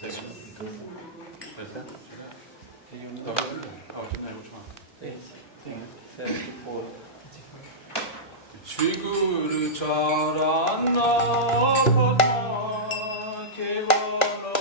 Shri Guru Charana Padma Kevala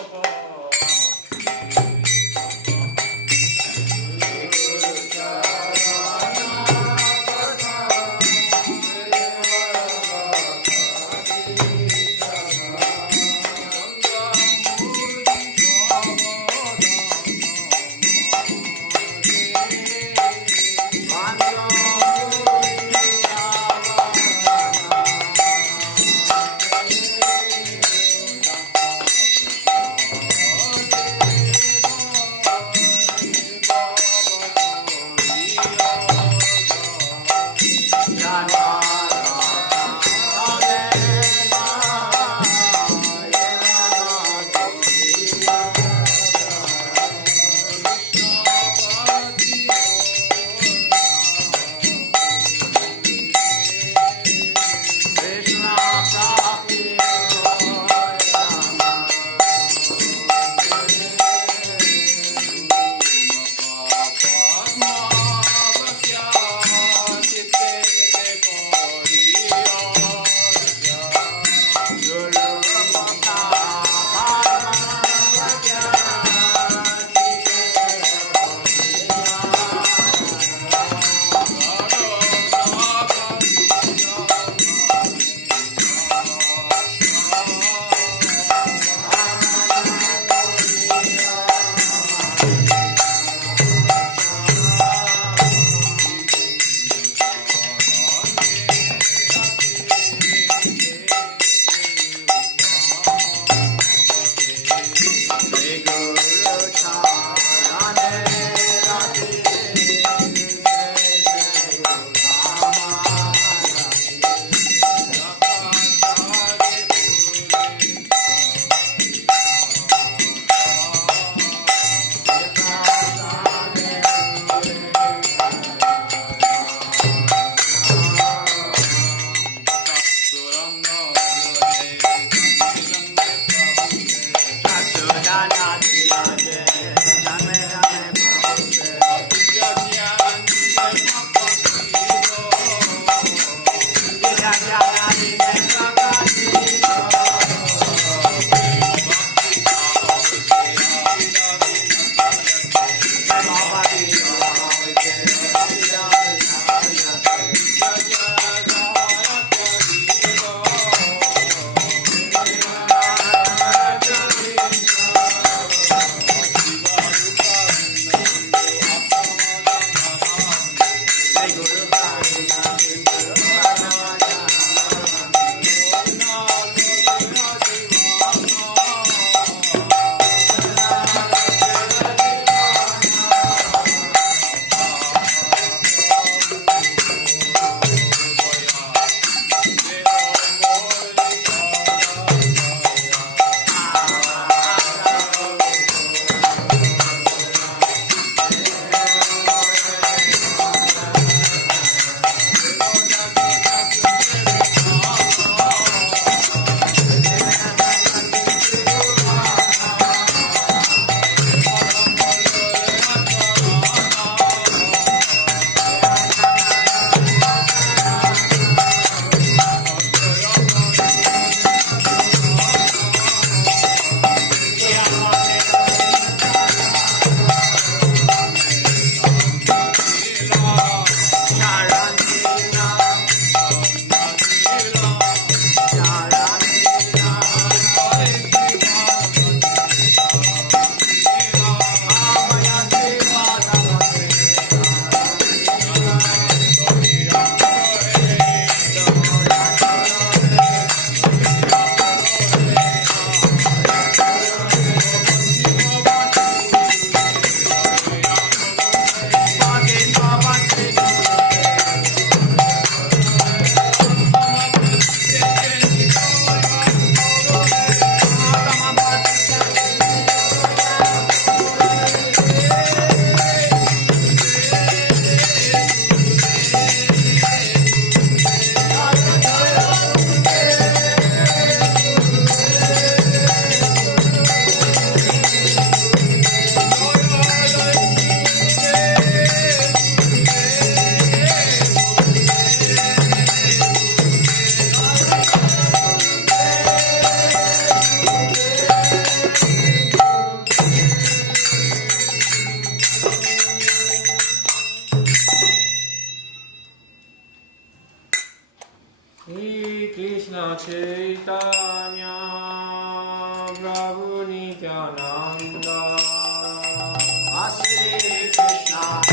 Nityananda Sri Krishna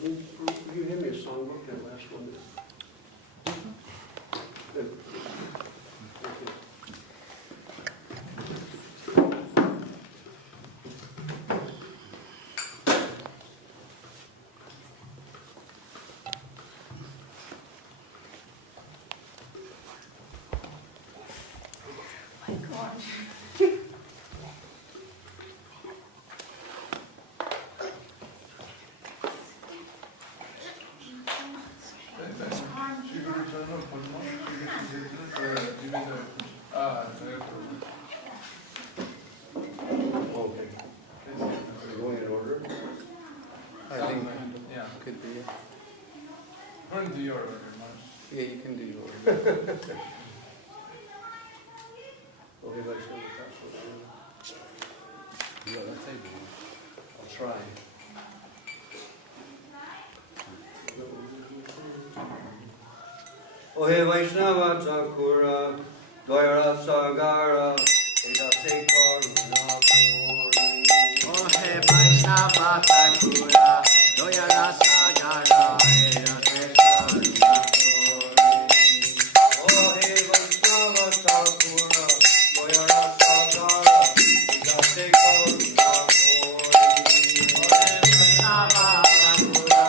You hand me a songbook, that last one there. Good. Thank you. My gosh. Okay. Going in order? I think Yeah. could be. Run to your order, man. Yeah, you can do yours. Okay, let's go with that one. I'll try. Ohe Vaishnava Thakura, Dvayara Sagara, Edase Karuna Puri. Oh hey Vaishnava Thakura, Doya Rasa Gara, Edase Karuna Ohe Vaishnava Thakura, Dvayara Sagara, Edase Karuna Puri. Vaishnava Thakura,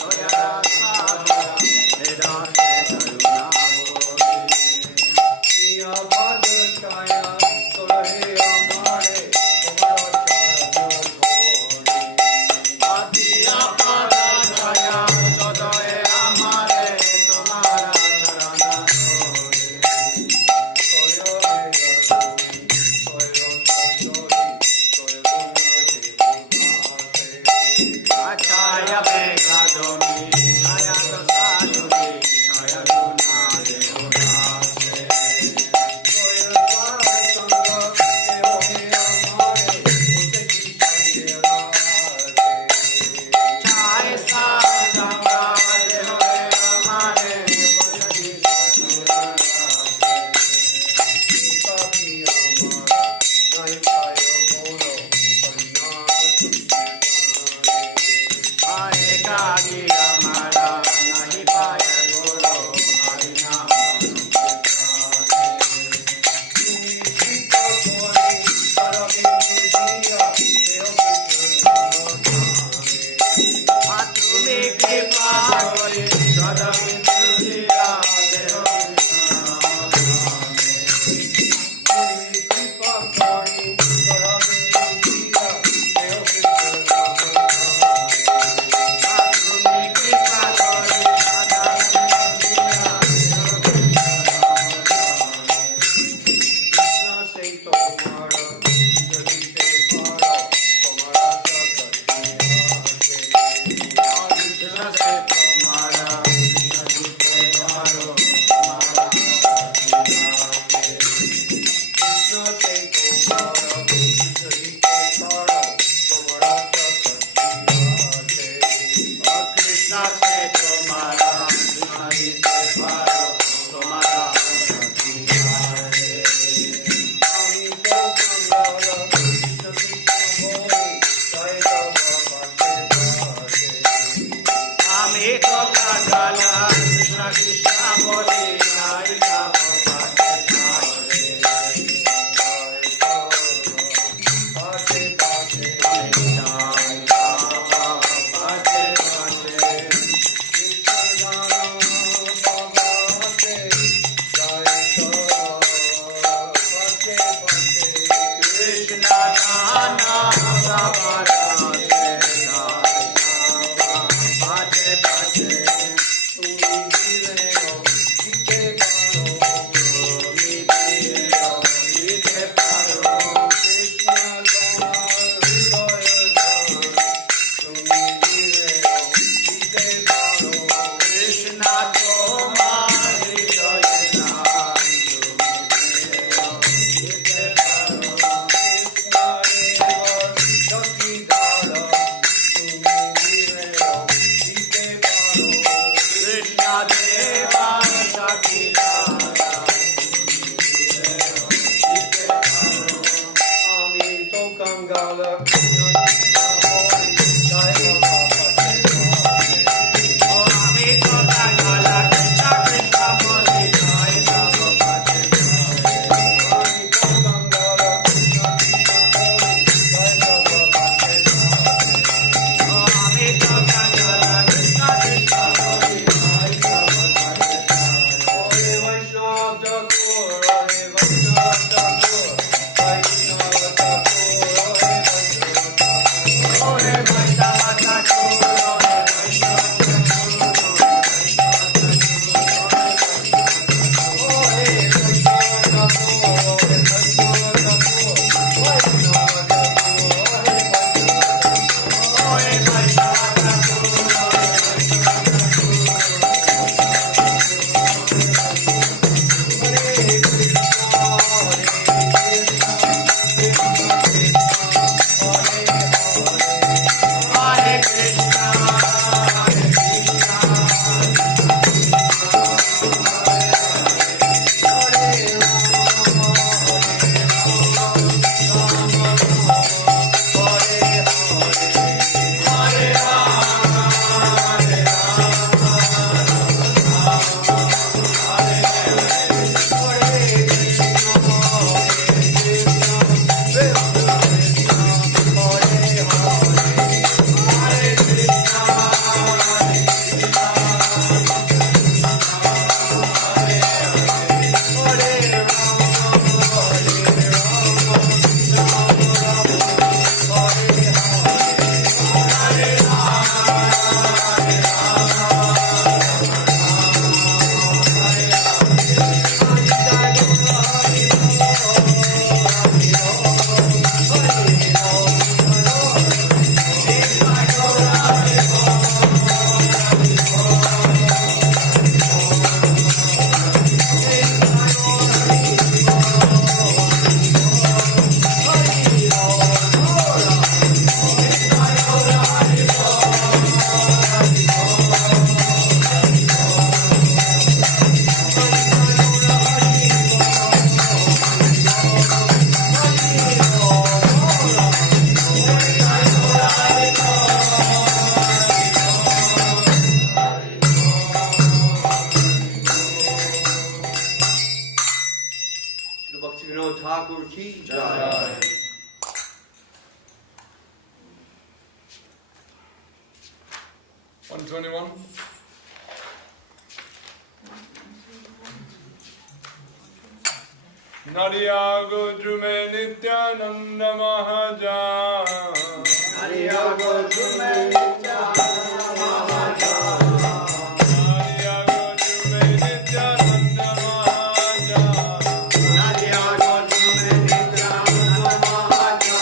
Doya Rasa Gara, Edase Karuna Diya Bhadra Chaya, Solahe Amare, Tomara Chaya Dhori. Adiya Pada Jaya, Sodoe Amare, Tomara Charana Sori. Soya Veda Dhori, Soya Sasori, Soya Guna Devudase. Acaya Vega Domi, Jaya Dasashuri, Jaya Guna Devudase. Soya Sara Sangha, Deho He Amare, Ute Ki Sangerase. Jai Sa Sangha, Dehoe Amare, Bhakti Gita Ki Amara, Nai Payo Bolo, Parinama Sukhetane. Ae Kagi Amara, Nahi Paya Golo, Harinama Matumi Kripa Gori, Sadavindu Diya, Deho Matumi Kripa Gori, Sadavindu Diya, Krishna Se Tomara, Krishna Jite Tomaro, Tomara Krishna Se Tomara, Krishna Jite Tomaro, Tomara Ami ko kandala, Krishna Krishna Boli, Naika Bhagavate Krishna Jana Bhagavate Ki Jai. 121. Nariyago Drume Nityananda Mahaja. Nariyago Drume Nityananda Mahaja. Nariyago Drume Nityananda Mahaja. Nariyago Drume Nityananda Mahaja.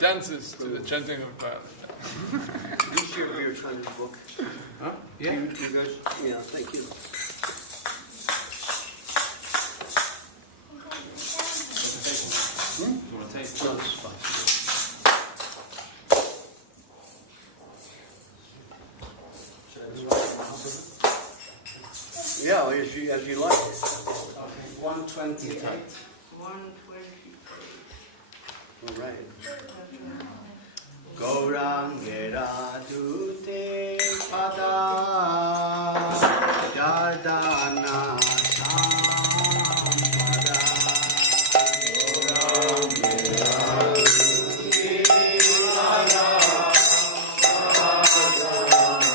dances to the chanting of God. You shared your Chinese book. Huh? Yeah. You guys, yeah, thank you. You want to taste? No, it's fine. Yeah, as you like. 128. 128. All right. Gaurangera dute pada jardana sampada Gaurangera dute pada jardana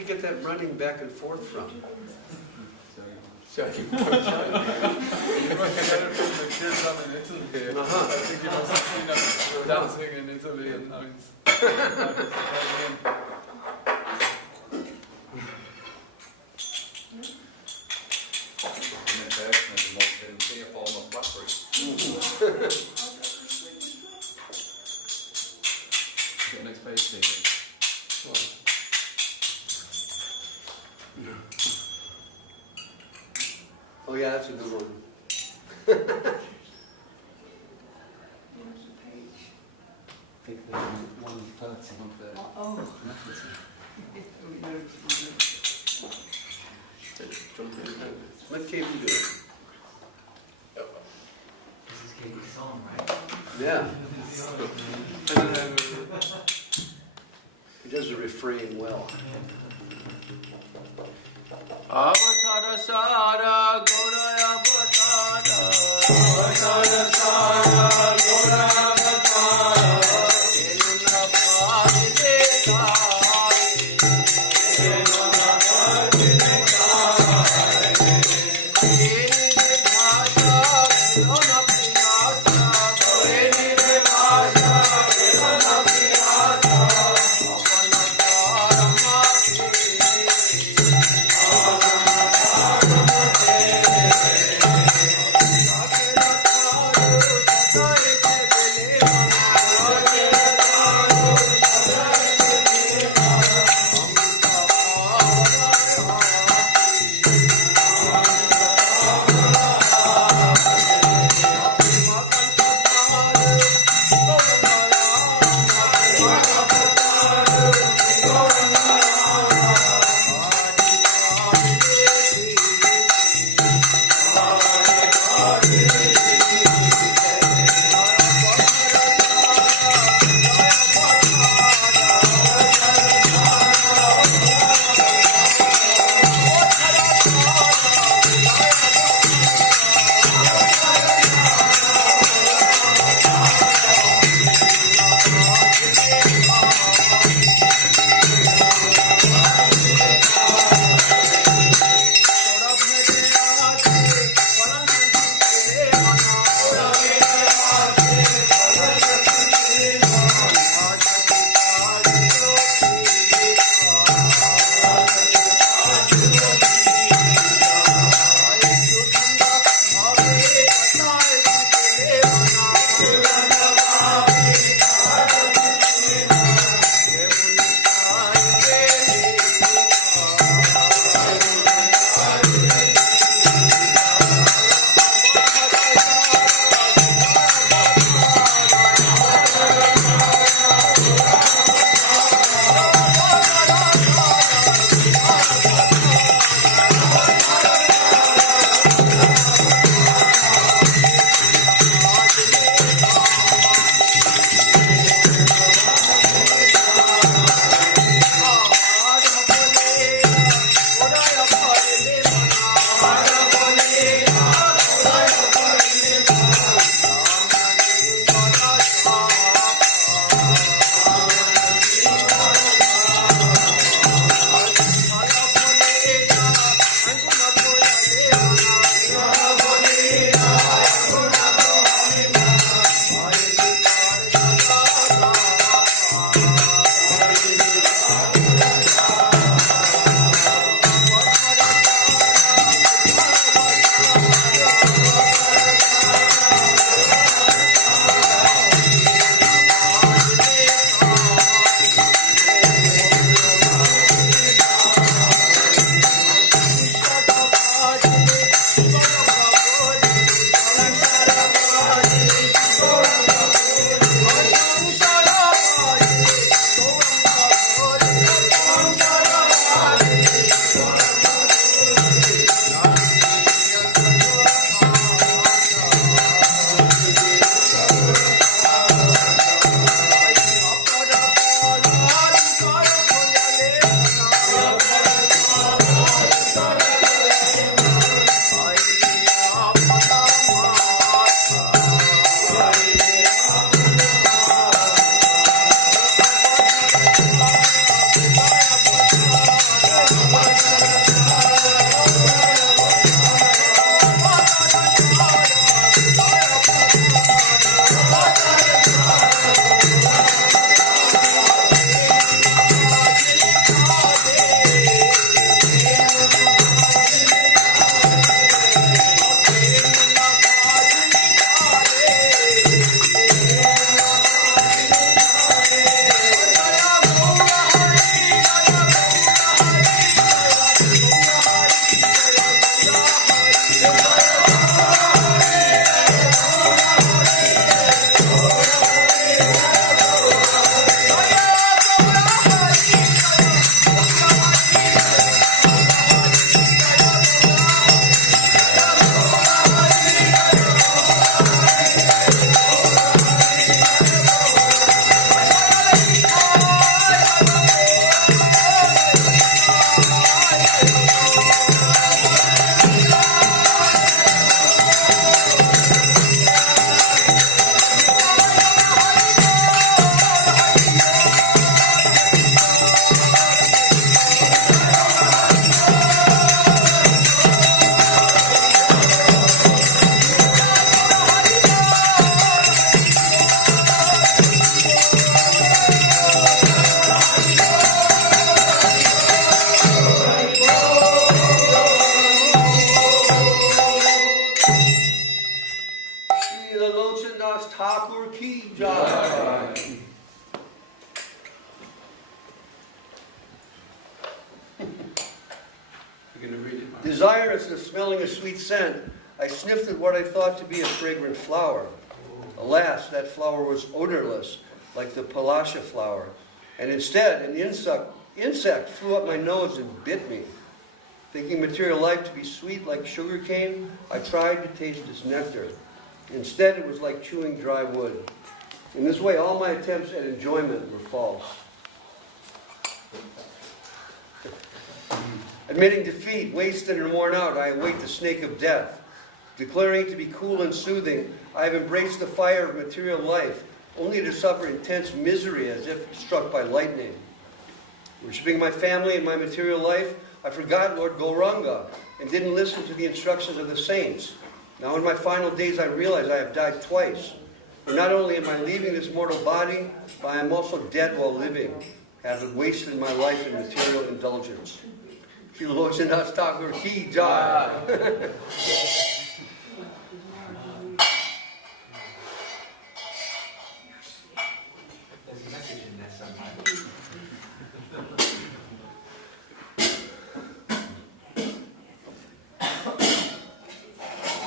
he get that running back and forth from? So I keep You must get it from the kids up in Italy. Uh-huh. I think you must have seen them dancing in Italy and now it's next page, please. Oh yeah, that's a good one. Pick the 130. Oh. Let Katie do it. This is Katie's song, right? Yeah. He does the refrain well. Avatara Sara Gauraya Avatara Avatara Sara Gauraya Avatara Enna Padile Kare Enna Padile Kare Enna Bhasha Kirana Priyasa Enna Bhasha Kirana Priyasa Apana Paramati Sakela Tharu Satare Se Srila Lochanas Thakur ki jai. You're going to read it, Mark. Desirous of smelling a sweet scent, I sniffed at what I thought to be a fragrant flower. Alas, that flower was odorless, like the palasha flower. And instead, an insect flew up my nose and bit me. Thinking material life to be sweet like sugar cane, I tried to taste its nectar. Instead, it was like chewing dry wood. In this way, all my attempts at enjoyment were false. Admitting defeat, wasted and worn out, I await the snake of death. Declaring it to be cool and soothing, I have embraced the fire of material life, only to suffer intense misery as if struck by lightning. Worshipping my family and my material life, I forgot Lord Gauranga and didn't listen to the instructions of the saints. Now in my final days I realize I have died twice. For not only am I leaving this mortal body, but I am also dead while living, having wasted my life in material indulgence. Sri Lochanas Thakur ki jai. There's a message in there somewhere.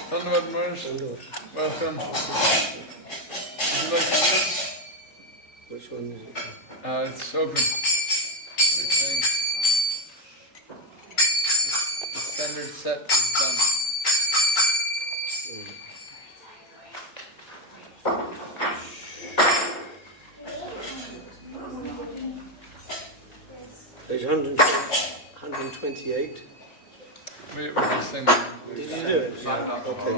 Dhanyavad Maharaj. Welcome. Would you like to listen? Which one is it? It's open. It's saying the standard set is done. Page 128. We're just saying. Did you do it? Yeah. Okay.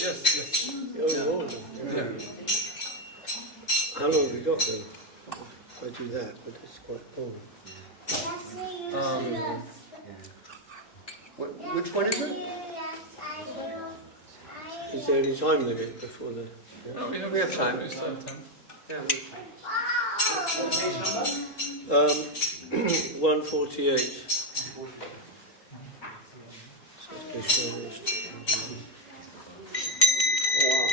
Yes. Yeah. How long have we got then? If I do that, but it's quite long. Which one is it? Is there any time limit before the... No, we have time. We still have time. Yeah, 148. Oh, wow.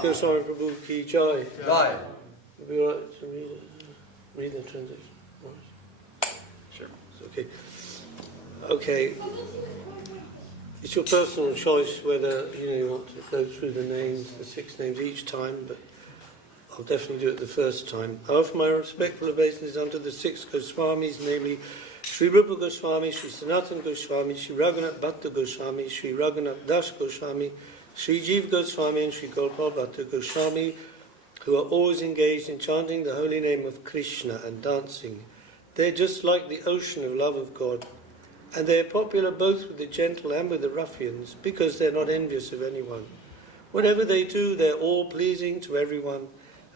Goswami Prabhu ki jai. Jai. Would be all right to read the translation? Sure. Okay. Okay. It's your personal choice whether you want to go through the names, the 6 names each time, but I'll definitely do it the first time. I offer my respectful obeisances unto the 6 Goswamis, namely Sri Rupa Goswami, Sri Sanatana Goswami, Sri Raghunath Bhatta Goswami, Sri Raghunath Das Goswami, Sri Jiva Goswami and Sri Gopal Bhatta Goswami, who are always engaged in chanting the holy name of Krishna and dancing. They're just like the ocean of love of God, and they're popular both with the gentle and with the ruffians, because they're not envious of anyone. Whatever they do, they're all pleasing to everyone,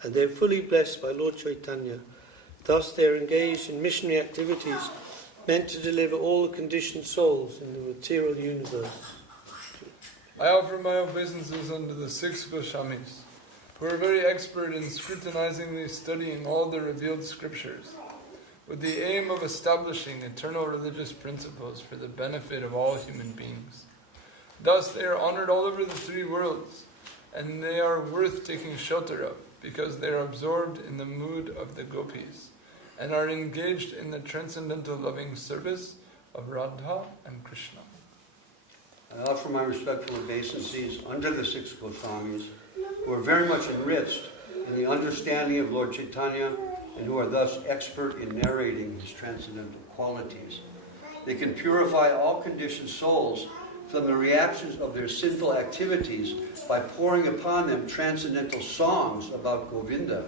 and they're fully blessed by Lord Chaitanya. Thus they're engaged in missionary activities meant to deliver all the conditioned souls in the material universe. I offer my obeisances unto the 6 Goswamis, who are very expert in scrutinizingly studying all the revealed scriptures, with the aim of establishing eternal religious principles for the benefit of all human beings. Thus they are honored all over the 3 worlds, and they are worth taking shelter of, because they are absorbed in the mood of the gopis, and are engaged in the transcendental loving service of Radha and Krishna. I offer my respectful obeisances unto the 6 Goswamis, who are very much enriched in the understanding of Lord Chaitanya, and who are thus expert in narrating his transcendental qualities. They can purify all conditioned souls from the reactions of their sinful activities by pouring upon them transcendental songs about Govinda.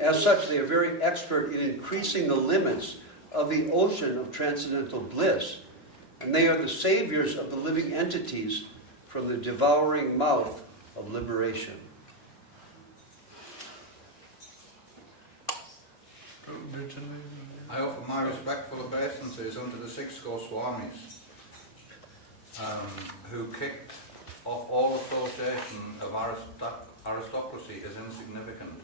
As such, they are very expert in increasing the limits of the ocean of transcendental bliss, and they are the saviors of the living entities from the devouring mouth of liberation. I offer my respectful obeisances unto the 6 Goswamis, who kicked off all association of aristocracy as insignificant,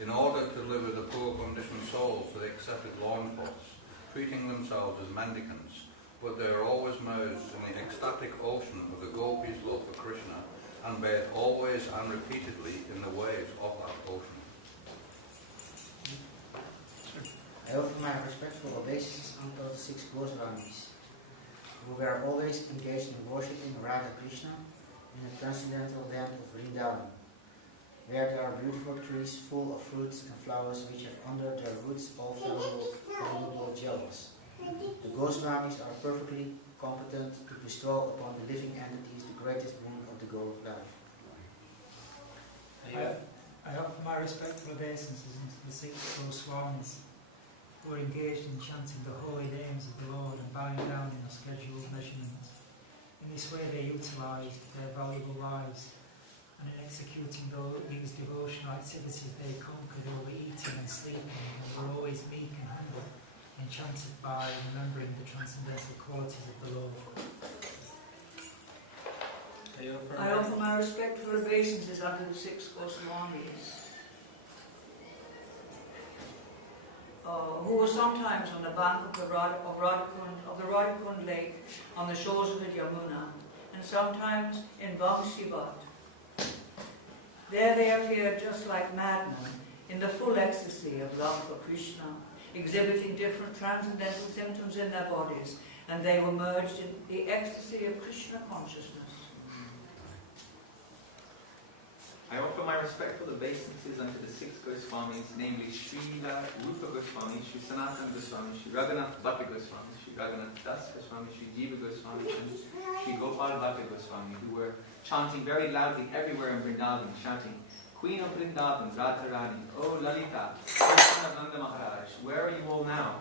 in order to deliver the poor conditioned souls to the accepted lawn pots, treating themselves as mendicants, but they are always merged in the ecstatic ocean of the gopis' love for Krishna, and bathe always and repeatedly in the waves of that ocean. I offer my respectful obeisances unto the 6 Goswamis, who were always engaged in worshipping Radha Krishna in the transcendental land of Vrindavan. where there are beautiful trees full of fruits and flowers which have under their roots all valuable jewels. The Goswamis are perfectly competent to bestow upon the living entities the greatest boon of the goal of life. I offer my respectful obeisances unto the 6 Goswamis, who are engaged in chanting the holy names of the Lord and bowing down in a scheduled measurement. In this way they utilised their valuable lives, and in executing these devotional activities they conquered over eating and sleeping, and were always meek and humble, enchanted by remembering the transcendental qualities of the Lord. I offer my respectful obeisances unto the 6 Goswamis, who were sometimes on the bank of the Radhakund lake on the shores of the Yamuna, and sometimes in Vamshivat. There they appeared just like madmen, in the full ecstasy of love for Krishna, exhibiting different transcendental symptoms in their bodies, and they were merged in the ecstasy of Krishna consciousness. I offer my respectful obeisances unto the 6 Goswamis, namely Srila Rupa Goswami, Sri Sanatana Goswami, Sri Raghunath Bhatta Goswami, Sri Raghunath Das Goswami, Sri Jiva Goswami, and Sri Gopal Bhatta Goswami, who were chanting very loudly everywhere in Vrindavan, shouting, Queen of Vrindavan, Radharani, O Lalita, Krishna Nanda Maharaj, where are you all now?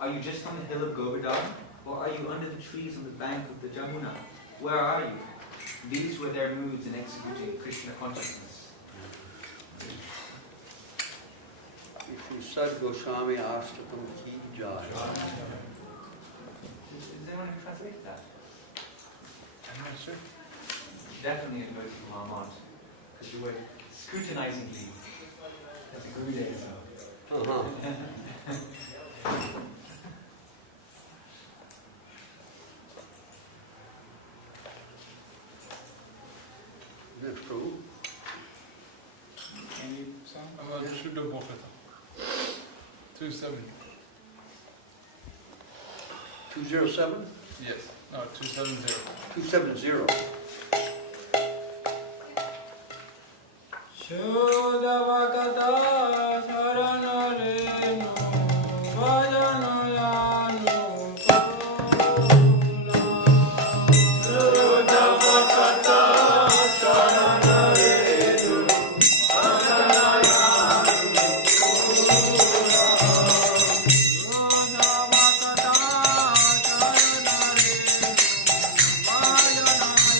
Are you just on the hill of Govardhan, or are you under the trees on the bank of the Jamuna? Where are you? These were their moods in executing Krishna consciousness. Shri Sad Goswami Ashtakam Ki Jai. Does anyone translate that? I'm not sure. Definitely in Gautam Mahamad, because you were scrutinizingly as a Guru Day, so. Uh-huh. Is that true? Can you song? I'm not sure. 270. 207? Yes. No, 270. 270. Shodavagata saranarenu vajanayanu Shodavagata saranarenu vajanayanu Shodavagata saranarenu vajanayanu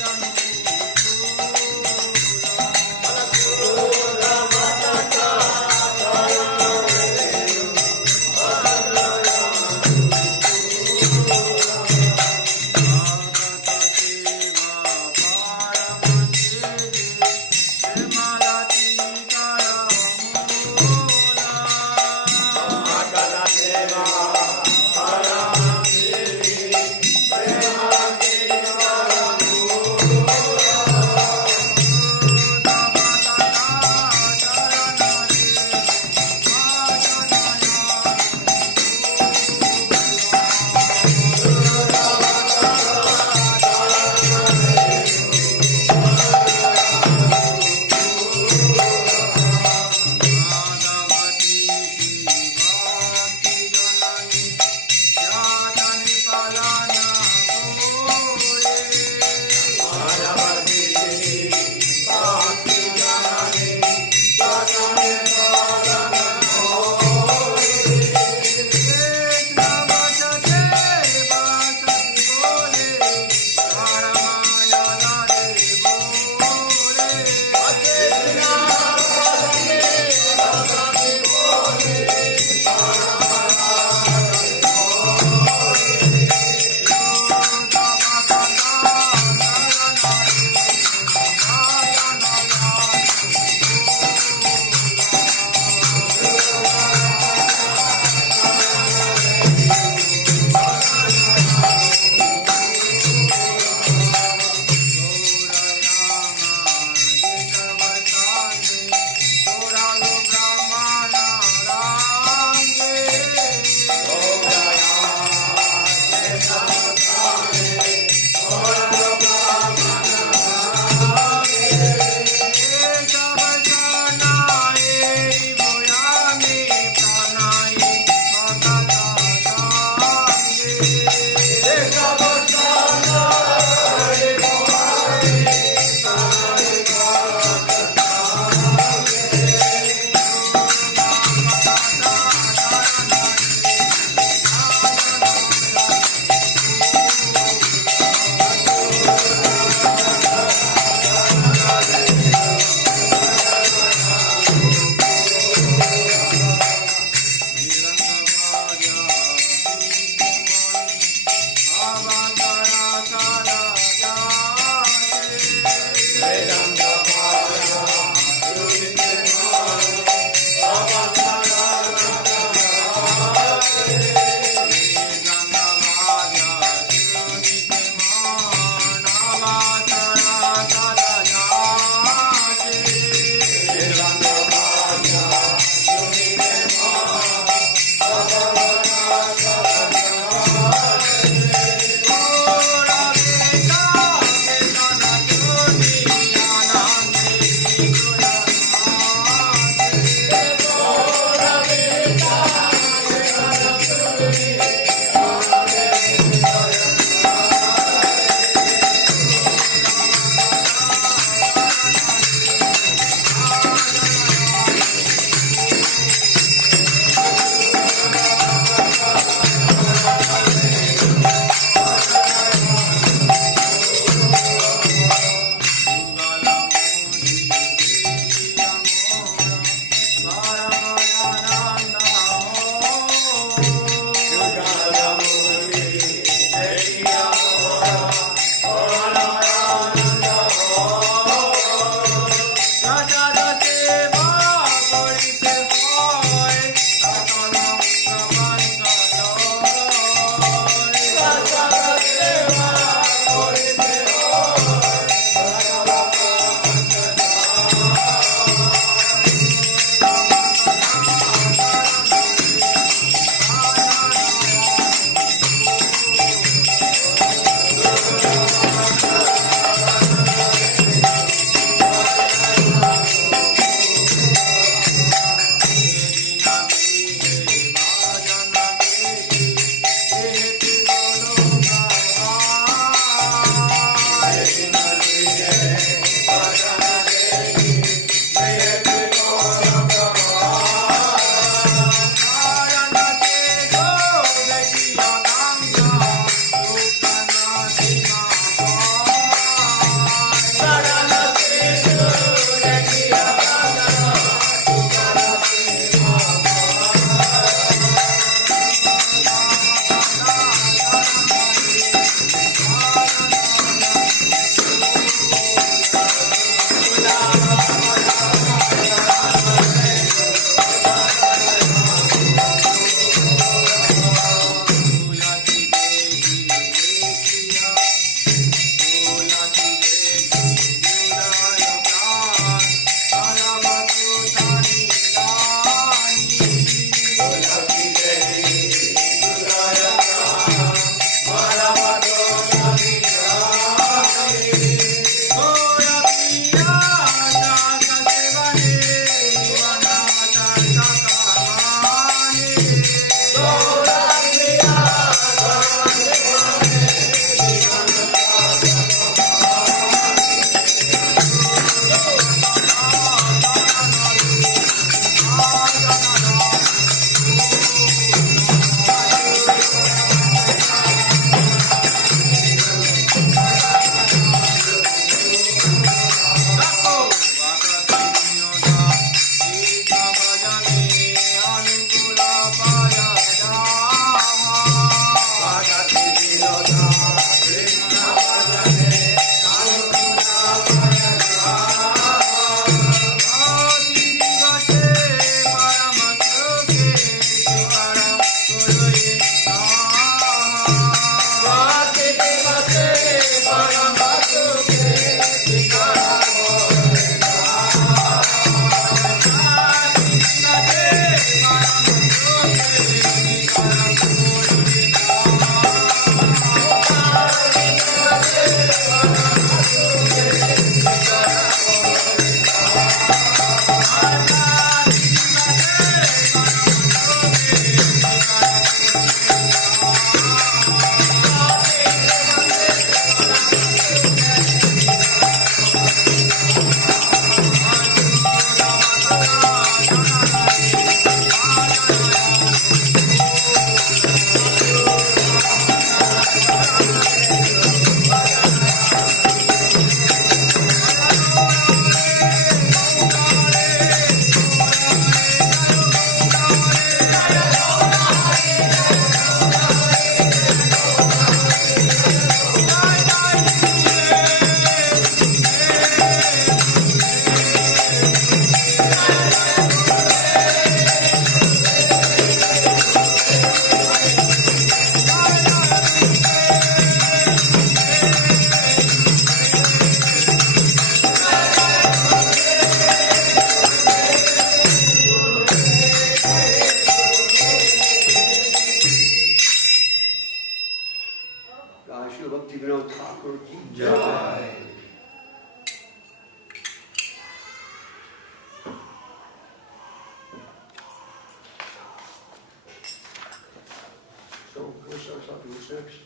thought it was next.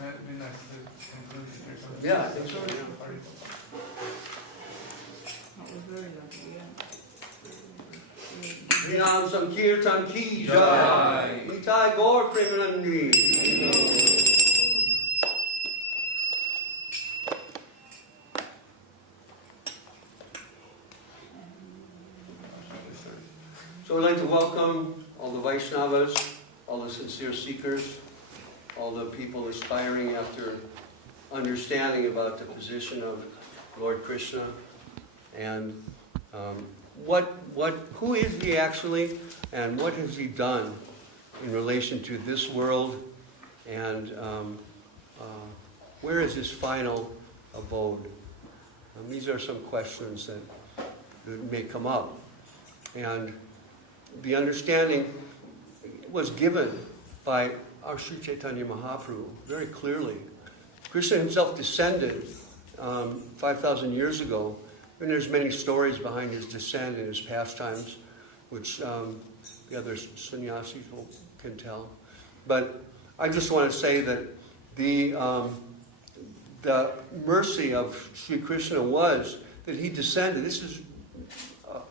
That'd be nice to conclude it or something. Yeah, I think so, yeah. That was very lovely, yeah. Srinam Sankirtan Ki Jai. Jai. Nitai Gaur Premanandi. So we'd like to welcome all the Vaishnavas, all the sincere seekers, all the people aspiring after understanding about the position of Lord Krishna and who is he actually, and what has he done in relation to this world, and where is his final abode? These are some questions that may come up, and the understanding was given by our Sri Chaitanya Mahaprabhu very clearly. Krishna himself descended 5,000 years ago, and there's many stories behind his descent and his pastimes, which the other sannyasis can tell. But I just want to say that the mercy of Sri Krishna was that he descended. This is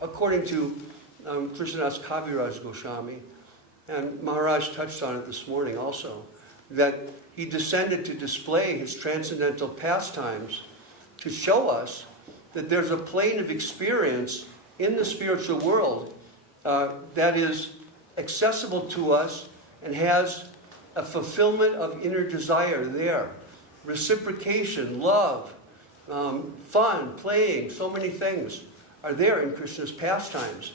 according to Krishnadas Kaviraj Goswami, and Maharaj touched on it this morning also, that he descended to display his transcendental pastimes to show us that there's a plane of experience in the spiritual world that is accessible to us and has a fulfillment of inner desire there. Reciprocation, love, fun, playing, so many things are there in Krishna's pastimes.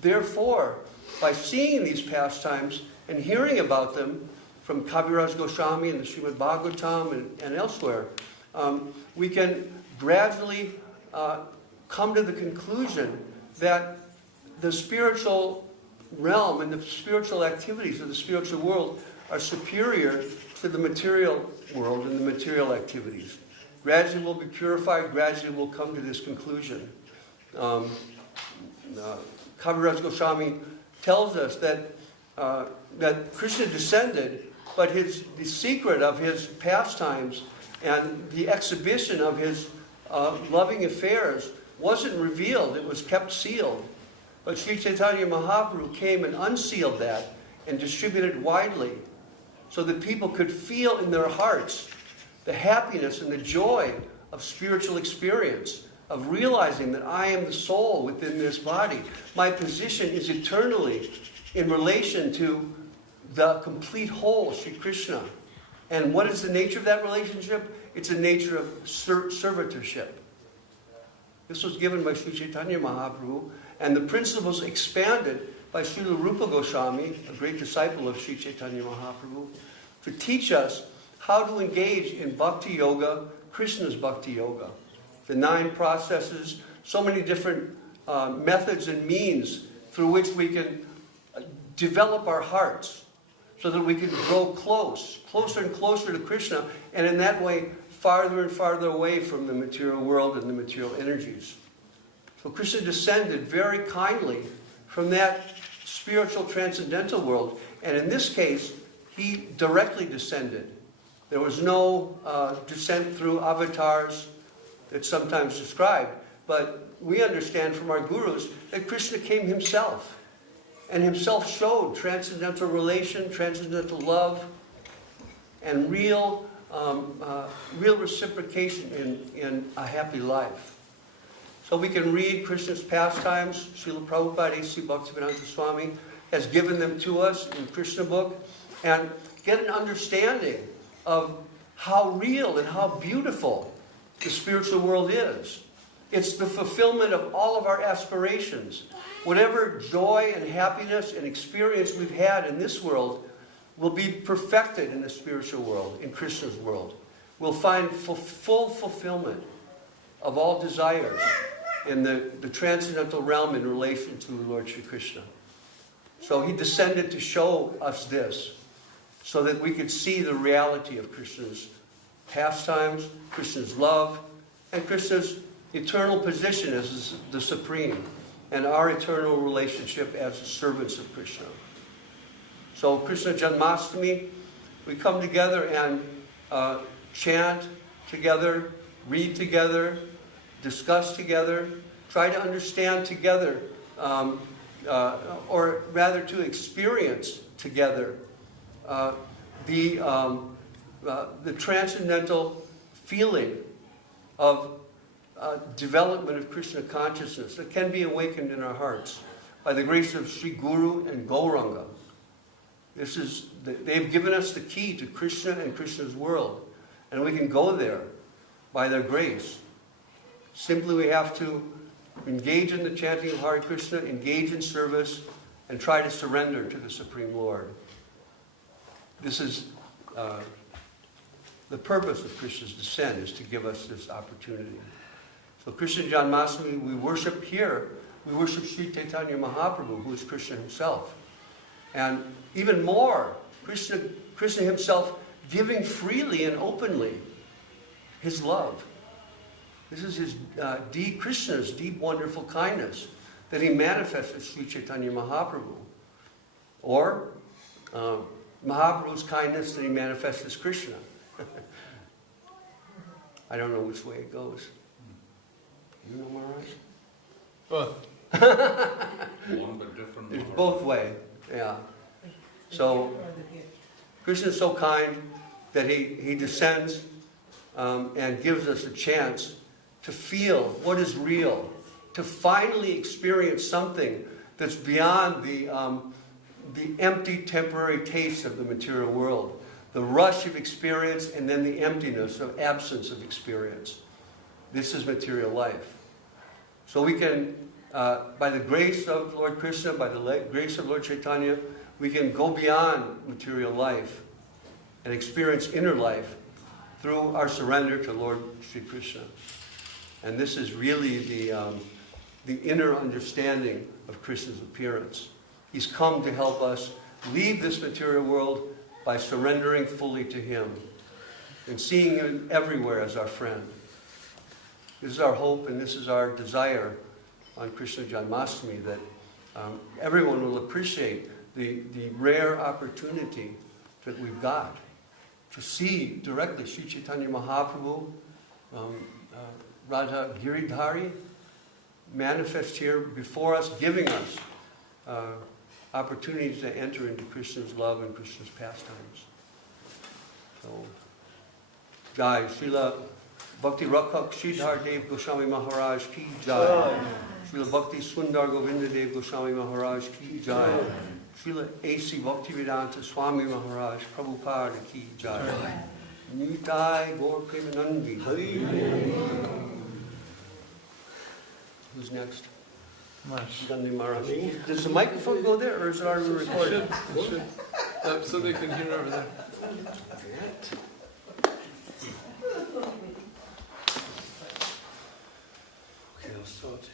Therefore, by seeing these pastimes and hearing about them from Kaviraj Goswami and the Srimad Bhagavatam and elsewhere, we can gradually come to the conclusion that the spiritual realm and the spiritual activities of the spiritual world are superior to the material world and the material activities. Gradually we'll be purified, gradually we'll come to this conclusion. Kaviraj Goswami tells us that Krishna descended, but the secret of his pastimes and the exhibition of his loving affairs wasn't revealed, it was kept sealed. But Sri Chaitanya Mahaprabhu came and unsealed that and distributed it widely so that people could feel in their hearts the happiness and the joy of spiritual experience, of realizing that I am the soul within this body. My position is eternally in relation to the complete whole, Sri Krishna. And what is the nature of that relationship? It's a nature of servitorship. This was given by Sri Chaitanya Mahaprabhu, and the principles expanded by Srila Rupa Goswami, a great disciple of Sri Chaitanya Mahaprabhu, to teach us how to engage in Bhakti Yoga, Krishna's Bhakti Yoga. The 9 processes, so many different methods and means through which we can develop our hearts so that we can grow closer and closer to Krishna, and in that way, farther and farther away from the material world and the material energies. So Krishna descended very kindly from that spiritual transcendental world, and in this case, he directly descended. There was no descent through avatars that's sometimes described, but we understand from our gurus that Krishna came himself, and himself showed transcendental relation, transcendental love, and real reciprocation in a happy life. So we can read Krishna's pastimes. Srila Prabhupada A.C. Bhaktivedanta Swami has given them to us in Krishna book, and get an understanding of how real and how beautiful the spiritual world is. It's the fulfillment of all of our aspirations. Whatever joy and happiness and experience we've had in this world will be perfected in the spiritual world, in Krishna's world. We'll find full fulfillment of all desires in the transcendental realm in relation to Lord Sri Krishna. So he descended to show us this, so that we could see the reality of Krishna's pastimes, Krishna's love, and Krishna's eternal position as the Supreme, and our eternal relationship as servants of Krishna. So Krishna Janmastami, we come together and chant together, read together, discuss together, try to understand together, or rather to experience together the transcendental feeling of development of Krishna consciousness that can be awakened in our hearts by the grace of Sri Guru and Gauranga. They've given us the key to Krishna and Krishna's world, and we can go there by their grace. Simply we have to engage in the chanting of Hare Krishna, engage in service, and try to surrender to the Supreme Lord. This is the purpose of Krishna's descent, is to give us this opportunity. So Krishna Janmashtami, we worship here. We worship Sri Chaitanya Mahaprabhu, who is Krishna himself. And even more, Krishna himself giving freely and openly his love. This is his Krishna's deep, wonderful kindness that he manifests as Sri Chaitanya Mahaprabhu. Or Mahaprabhu's kindness that he manifests as Krishna. I don't know which way it goes. You know, Maharaj? Both. One but different. It's both way, yeah. So Krishna is so kind that he descends and gives us a chance to feel what is real, to finally experience something that's beyond the empty temporary taste of the material world, the rush of experience and then the emptiness of absence of experience. This is material life. So we can, by the grace of Lord Krishna, by the grace of Lord Chaitanya, we can go beyond material life and experience inner life through our surrender to Lord Sri Krishna. And this is really the inner understanding of Krishna's appearance. He's come to help us leave this material world by surrendering fully to him and seeing him everywhere as our friend. This is our hope and this is our desire on Krishna Janmashtami, that everyone will appreciate the rare opportunity that we've got to see directly Sri Chaitanya Mahaprabhu, Radha Giridhari, manifest here before us, giving us opportunities to enter into Krishna's love and Krishna's pastimes. So, Jai, Srila Bhakti Rakhak Sridhar Dev Goswami Maharaj ki Jai. Srila Bhakti Sundar Govinda Dev Goswami Maharaj ki Jai. Srila A.C. Bhaktivedanta Swami Maharaj Prabhupada ki Jai. Nitai Gaur Premanandi. Who's next? Gandhi Maharaj. Does the microphone go there, or is it already recorded? It should. So they can hear over there. Okay, I'll start.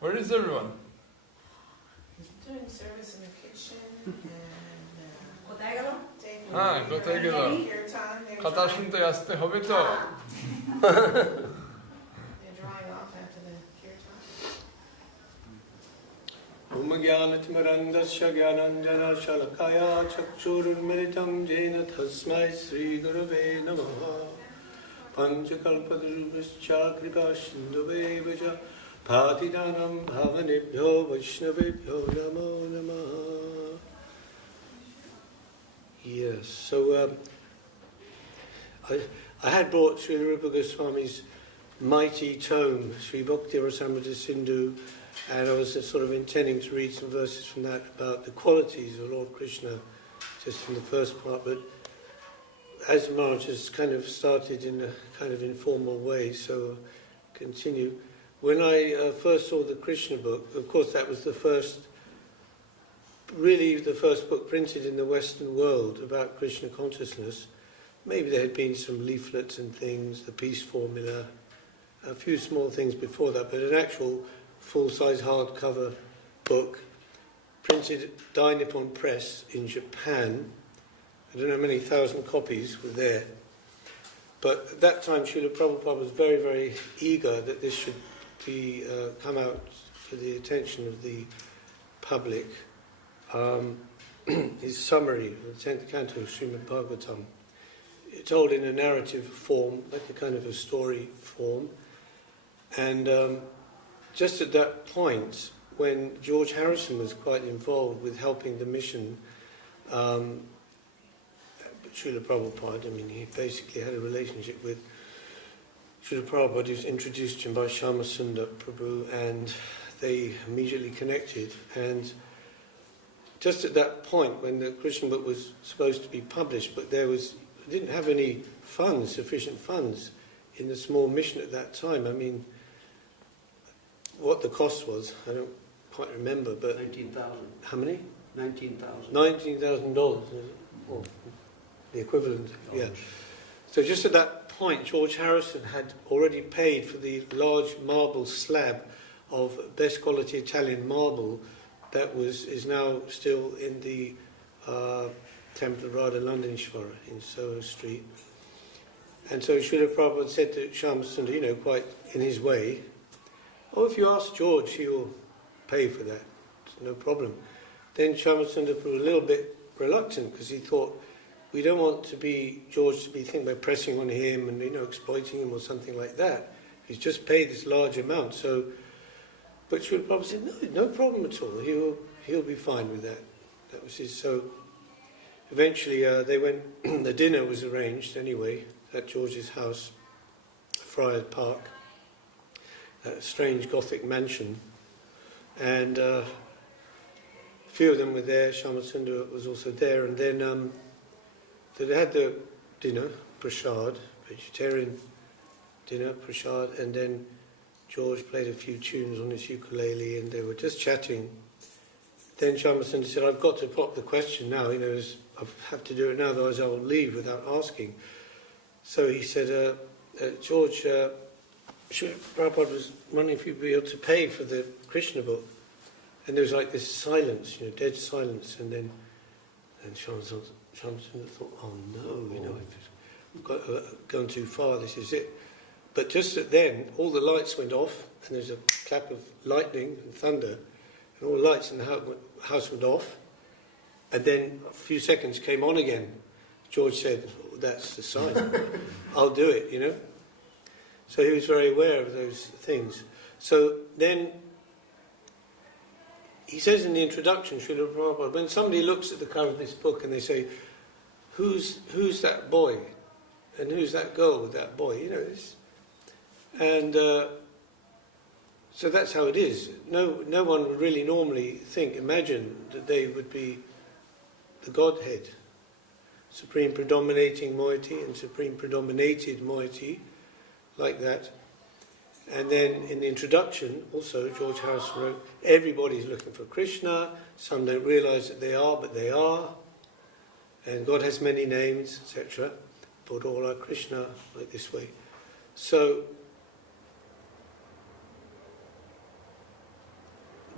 Where is everyone? Doing service in the kitchen and কোথায় গেল? কথা শুনতে আসতে হবে তো। They're drying off after the kirtan. Om Jnanatimirandasya Jnananjana Shalakaya Chakshurunmilitam Jena Tasmai Sri Gurave Namaha Panchakalpatarubhascha Kripa Sindhuvevacha Bhatidanam Bhavanebhyo Vaishnavebhyo Namo Namaha. Yes, so I had brought Sri Rupa Goswami's mighty tome, Sri Bhakti Rasamrita Sindhu, and I was sort of intending to read some verses from that about the qualities of Lord Krishna, just from the first part, but as Maharaj has kind of started in a kind of informal way, so I'll continue. When I first saw the Krishna book, of course that was the first book printed in the Western world about Krishna consciousness. Maybe there had been some leaflets and things, the peace formula, a few small things before that, but an actual full-size hardcover book printed Dai Nippon Press in Japan. I don't know how many thousand copies were there. But at that time, Srila Prabhupada was very, very eager that this should be come out for the attention of the public. his summary of the 10th canto of Srimad Bhagavatam. It's told in a narrative form, like a kind of a story form. And just at that point, when George Harrison was quite involved with helping the mission, Srila Prabhupada, I mean, he basically had a relationship with Srila Prabhupada, who was introduced to him by Shyamasundar Prabhu, and they immediately connected. And just at that point, when the Krishna book was supposed to be published, but they didn't have any funds, sufficient funds, in the small mission at that time. I mean, what the cost was, I don't quite remember, but... 19,000. How many? 19,000. $19,000, or the equivalent, yeah. So just at that point, George Harrison had already paid for the large marble slab of best quality Italian marble that is now still in the Temple of Radha Londonishvara in Soho Street. And so Srila Prabhupada said to Shyamasundar, quite in his way, "Oh, if you ask George, he will pay for that. It's no problem." Then Shyamasundar was a little bit reluctant, because he thought, we don't want George to be thinking we're pressing on him and exploiting him or something like that. He's just paid this large amount. So, but Srila Prabhupada said, no problem at all. He'll be fine with that. That was his. So eventually they went. The dinner was arranged anyway at George's house, Friar Park, a strange Gothic mansion, and a few of them were there. Shyamasundar was also there, and then they had the dinner, prasad, vegetarian dinner, prasad, and then George played a few tunes on his ukulele, and they were just chatting. Then Shyamasundar said, "I've got to pop the question now, I have to do it now, otherwise I'll leave without asking." So he said, "George, Prabhupada was wondering if you'd be able to pay for the Krishna book." And there was like this silence, dead silence, and then Shyamasundar thought, "Oh no, I've gone too far, this is it." But just then, all the lights went off, and there's a clap of lightning and thunder, and all the lights in the house went off, and then a few seconds came on again. George said, "Oh, that's the sign. I'll do it," So he was very aware of those things. So then, he says in the introduction, Srila Prabhupada, when somebody looks at the cover of this book and they say, who's that boy? And who's that girl with that boy? And so that's how it is. No one would really normally imagine that they would be the Godhead, Supreme Predominating Moiety and Supreme Predominated Moiety, like that. And then in the introduction, also, George Harrison wrote, everybody's looking for Krishna, some don't realise that they are, but they are, and God has many names, etc., but all are Krishna, like this way. So,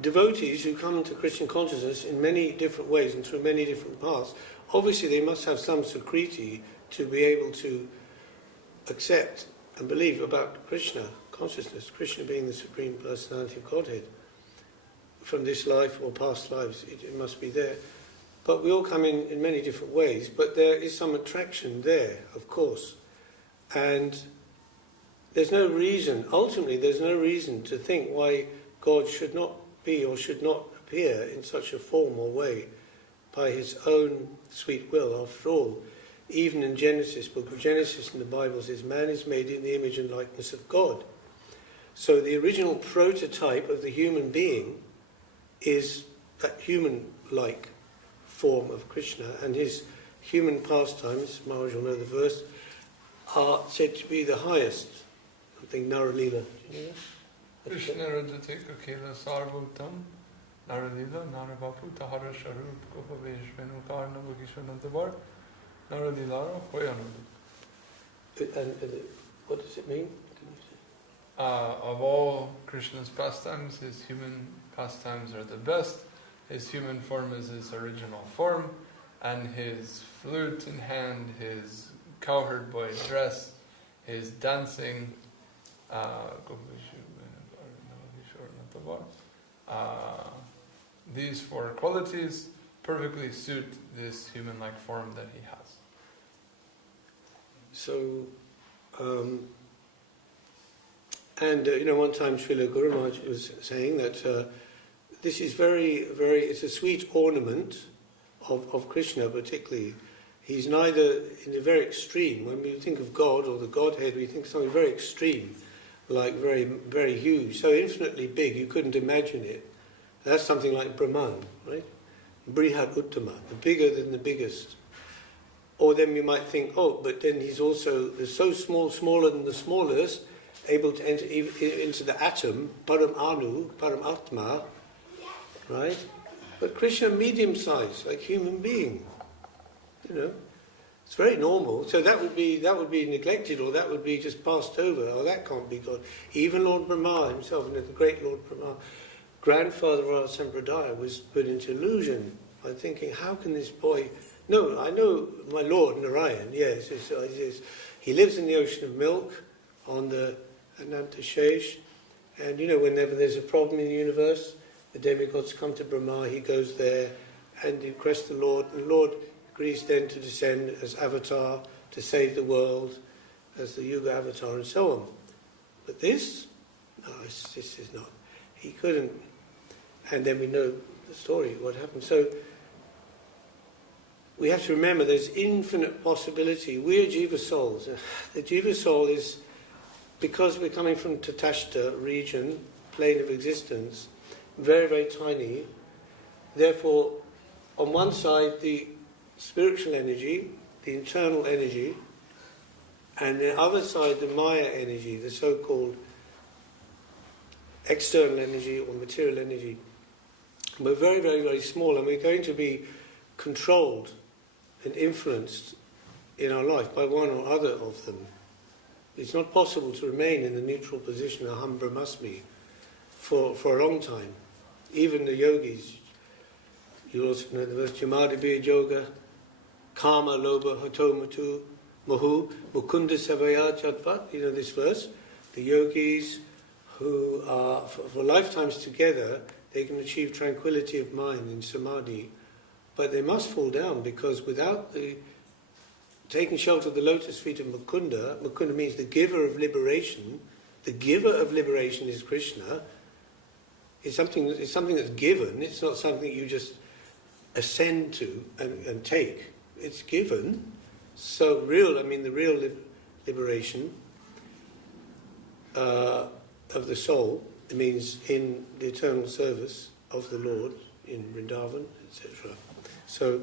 devotees who come to Christian consciousness in many different ways and through many different paths, obviously they must have some sukriti to be able to accept and believe about Krishna consciousness, Krishna being the Supreme Personality of Godhead. From this life or past lives, it must be there. But we all come in many different ways, but there is some attraction there, of course. And there's no reason, ultimately there's no reason to think why God should not be or should not appear in such a form or way by his own sweet will. After all, even in Genesis, book of Genesis in the Bible says, man is made in the image and likeness of God. So the original prototype of the human being is that human-like form of Krishna, and his human pastimes, Maharaj will know the verse, are said to be the highest. I think Naralila. Do you know that? Krishna Rajate Kakela Sarvutam Naralila Naravapu Tahara Sharup Gopaveshvenu Karna Vakishvanantavar Naralila Hoyanadu. And what does it mean? Of all Krishna's pastimes, his human pastimes are the best. His human form is his original form, and his flute in hand, his cowherd boy dress, his dancing, these four qualities perfectly suit this human-like form that he has. So, one time Srila Guru Maharaj was saying that this is it's a sweet ornament of Krishna particularly. He's neither in the very extreme. When we think of God or the Godhead, we think of something very extreme, like very, very huge, so infinitely big you couldn't imagine it. That's something like Brahman, right? Brihad Uttama, the bigger than the biggest. Or then we might think, but then he's also so small, smaller than the smallest, able to enter into the atom, Param Anu, Param Atma, right? But Krishna, medium-sized, like human being. It's very normal. So that would be neglected, or that would be just passed over. Oh, that can't be God. Even Lord Brahma himself, the great Lord Brahma, grandfather of our Sampradaya, was put into illusion by thinking, how can this boy... No, I know my Lord Narayan, yes. He lives in the ocean of milk on the Ananta Shesh, and whenever there's a problem in the universe, the demigods come to Brahma, he goes there, and he requests the Lord, and the Lord agrees then to descend as avatar to save the world, as the Yuga avatar, and so on. But this is not. He couldn't. And then we know the story, what happened. So we have to remember there's infinite possibility. We are Jiva souls. The Jiva soul is, because we're coming from Tatashta region, plane of existence, very, very tiny. Therefore, on one side, the spiritual energy, the internal energy, and the other side, the Maya energy, the so-called external energy or material energy. We're very, very, very small, and we're going to be controlled and influenced in our life by one or other of them. It's not possible to remain in the neutral position, aham brahmasmi, for a long time. Even the yogis, you also know the verse, Jamadabhiya yoga, Kama, Loba, Hato, Matu, Mahu, Mukunda Savaya Jatvat, this verse. The yogis who are, for lifetimes together, they can achieve tranquility of mind in samadhi, but they must fall down, because without the taking shelter of the lotus feet of Mukunda, Mukunda means the giver of liberation. The giver of liberation is Krishna. It's something that's given, it's not something you just ascend to and take. It's given. So the real liberation of the soul, it means in the eternal service of the Lord in Vrindavan, etc. So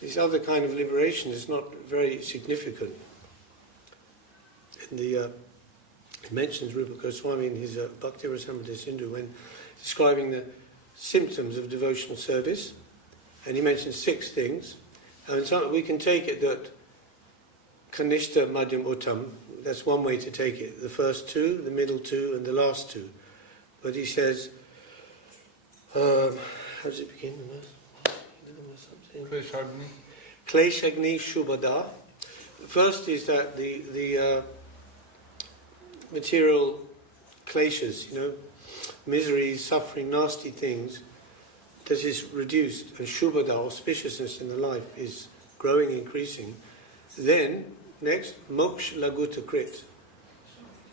this other kind of liberation is not very significant. And he mentions Rupa Goswami in his Bhakti Yoga Institute when describing the symptoms of devotional service, and he mentions 6 things. And so we can take it that Kanishta Madhyam Uttam, that's one way to take it. The first 2, the middle 2, and the last 2. But he says, how does it begin? Kleshagni. Kleshagni Shubhada. First is that the material kleshas, miseries, suffering, nasty things, that is reduced, and Shubhada, auspiciousness in the life, is growing, increasing. Then, next, Moksha Laguta Krit.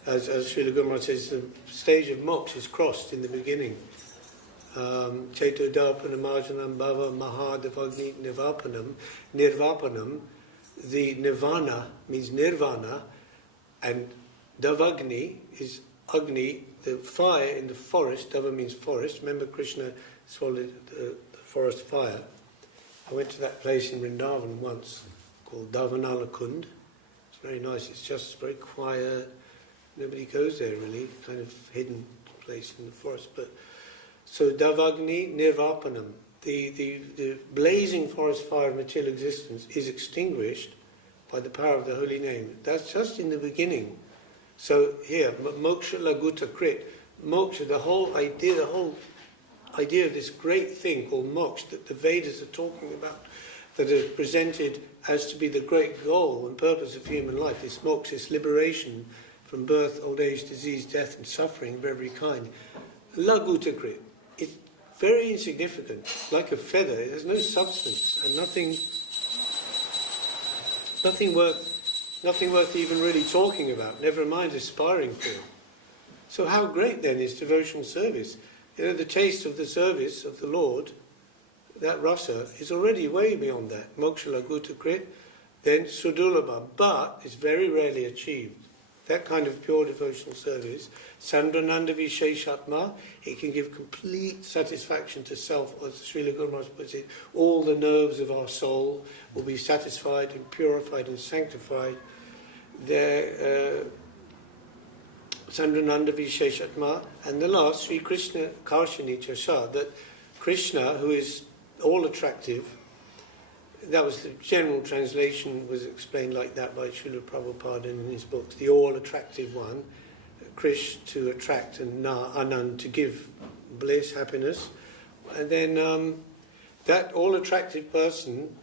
As Srila Guru Maharaj says, the stage of moksha is crossed in the beginning. Chaito Darpana Marjanam Bhava Mahadavagni Nirvapanam. The Nirvana means Nirvana, and Davagni is Agni, the fire in the forest. Dava means forest. Remember Krishna swallowed the forest fire. I went to that place in Vrindavan once called Davanala Kund. It's very nice. It's just very quiet. Nobody goes there really. Kind of hidden place in the forest. But so Davagni Nirvapanam, the blazing forest fire of material existence is extinguished by the power of the holy name. That's just in the beginning. So here, Moksha Laguta Krit, moksha, the whole idea of this great thing called moksha that the Vedas are talking about, that is presented as to be the great goal and purpose of human life, this moksha, this liberation from birth, old age, disease, death and suffering of every kind. Laguta Krit, it's very insignificant, like a feather. There's no substance and nothing worth even really talking about, never mind aspiring for. So how great then is devotional service? You know, the taste of the service of the Lord, that rasa, is already way beyond that. Moksha laguta krit, then sudulabha, but it's very rarely achieved. That kind of pure devotional service, Sandrananda Visheshatma, it can give complete satisfaction to self, as Srila Guru Maharaj puts it. All the nerves of our soul will be satisfied and purified and sanctified. There, Sandrananda Visheshatma, and the last, Sri Krishna Karshini Chasha, that Krishna, who is all attractive, that was the general translation, was explained like that by Srila Prabhupada in his books. The all-attractive one, Krish to attract, and Anand to give bliss, happiness. And then that all-attractive person,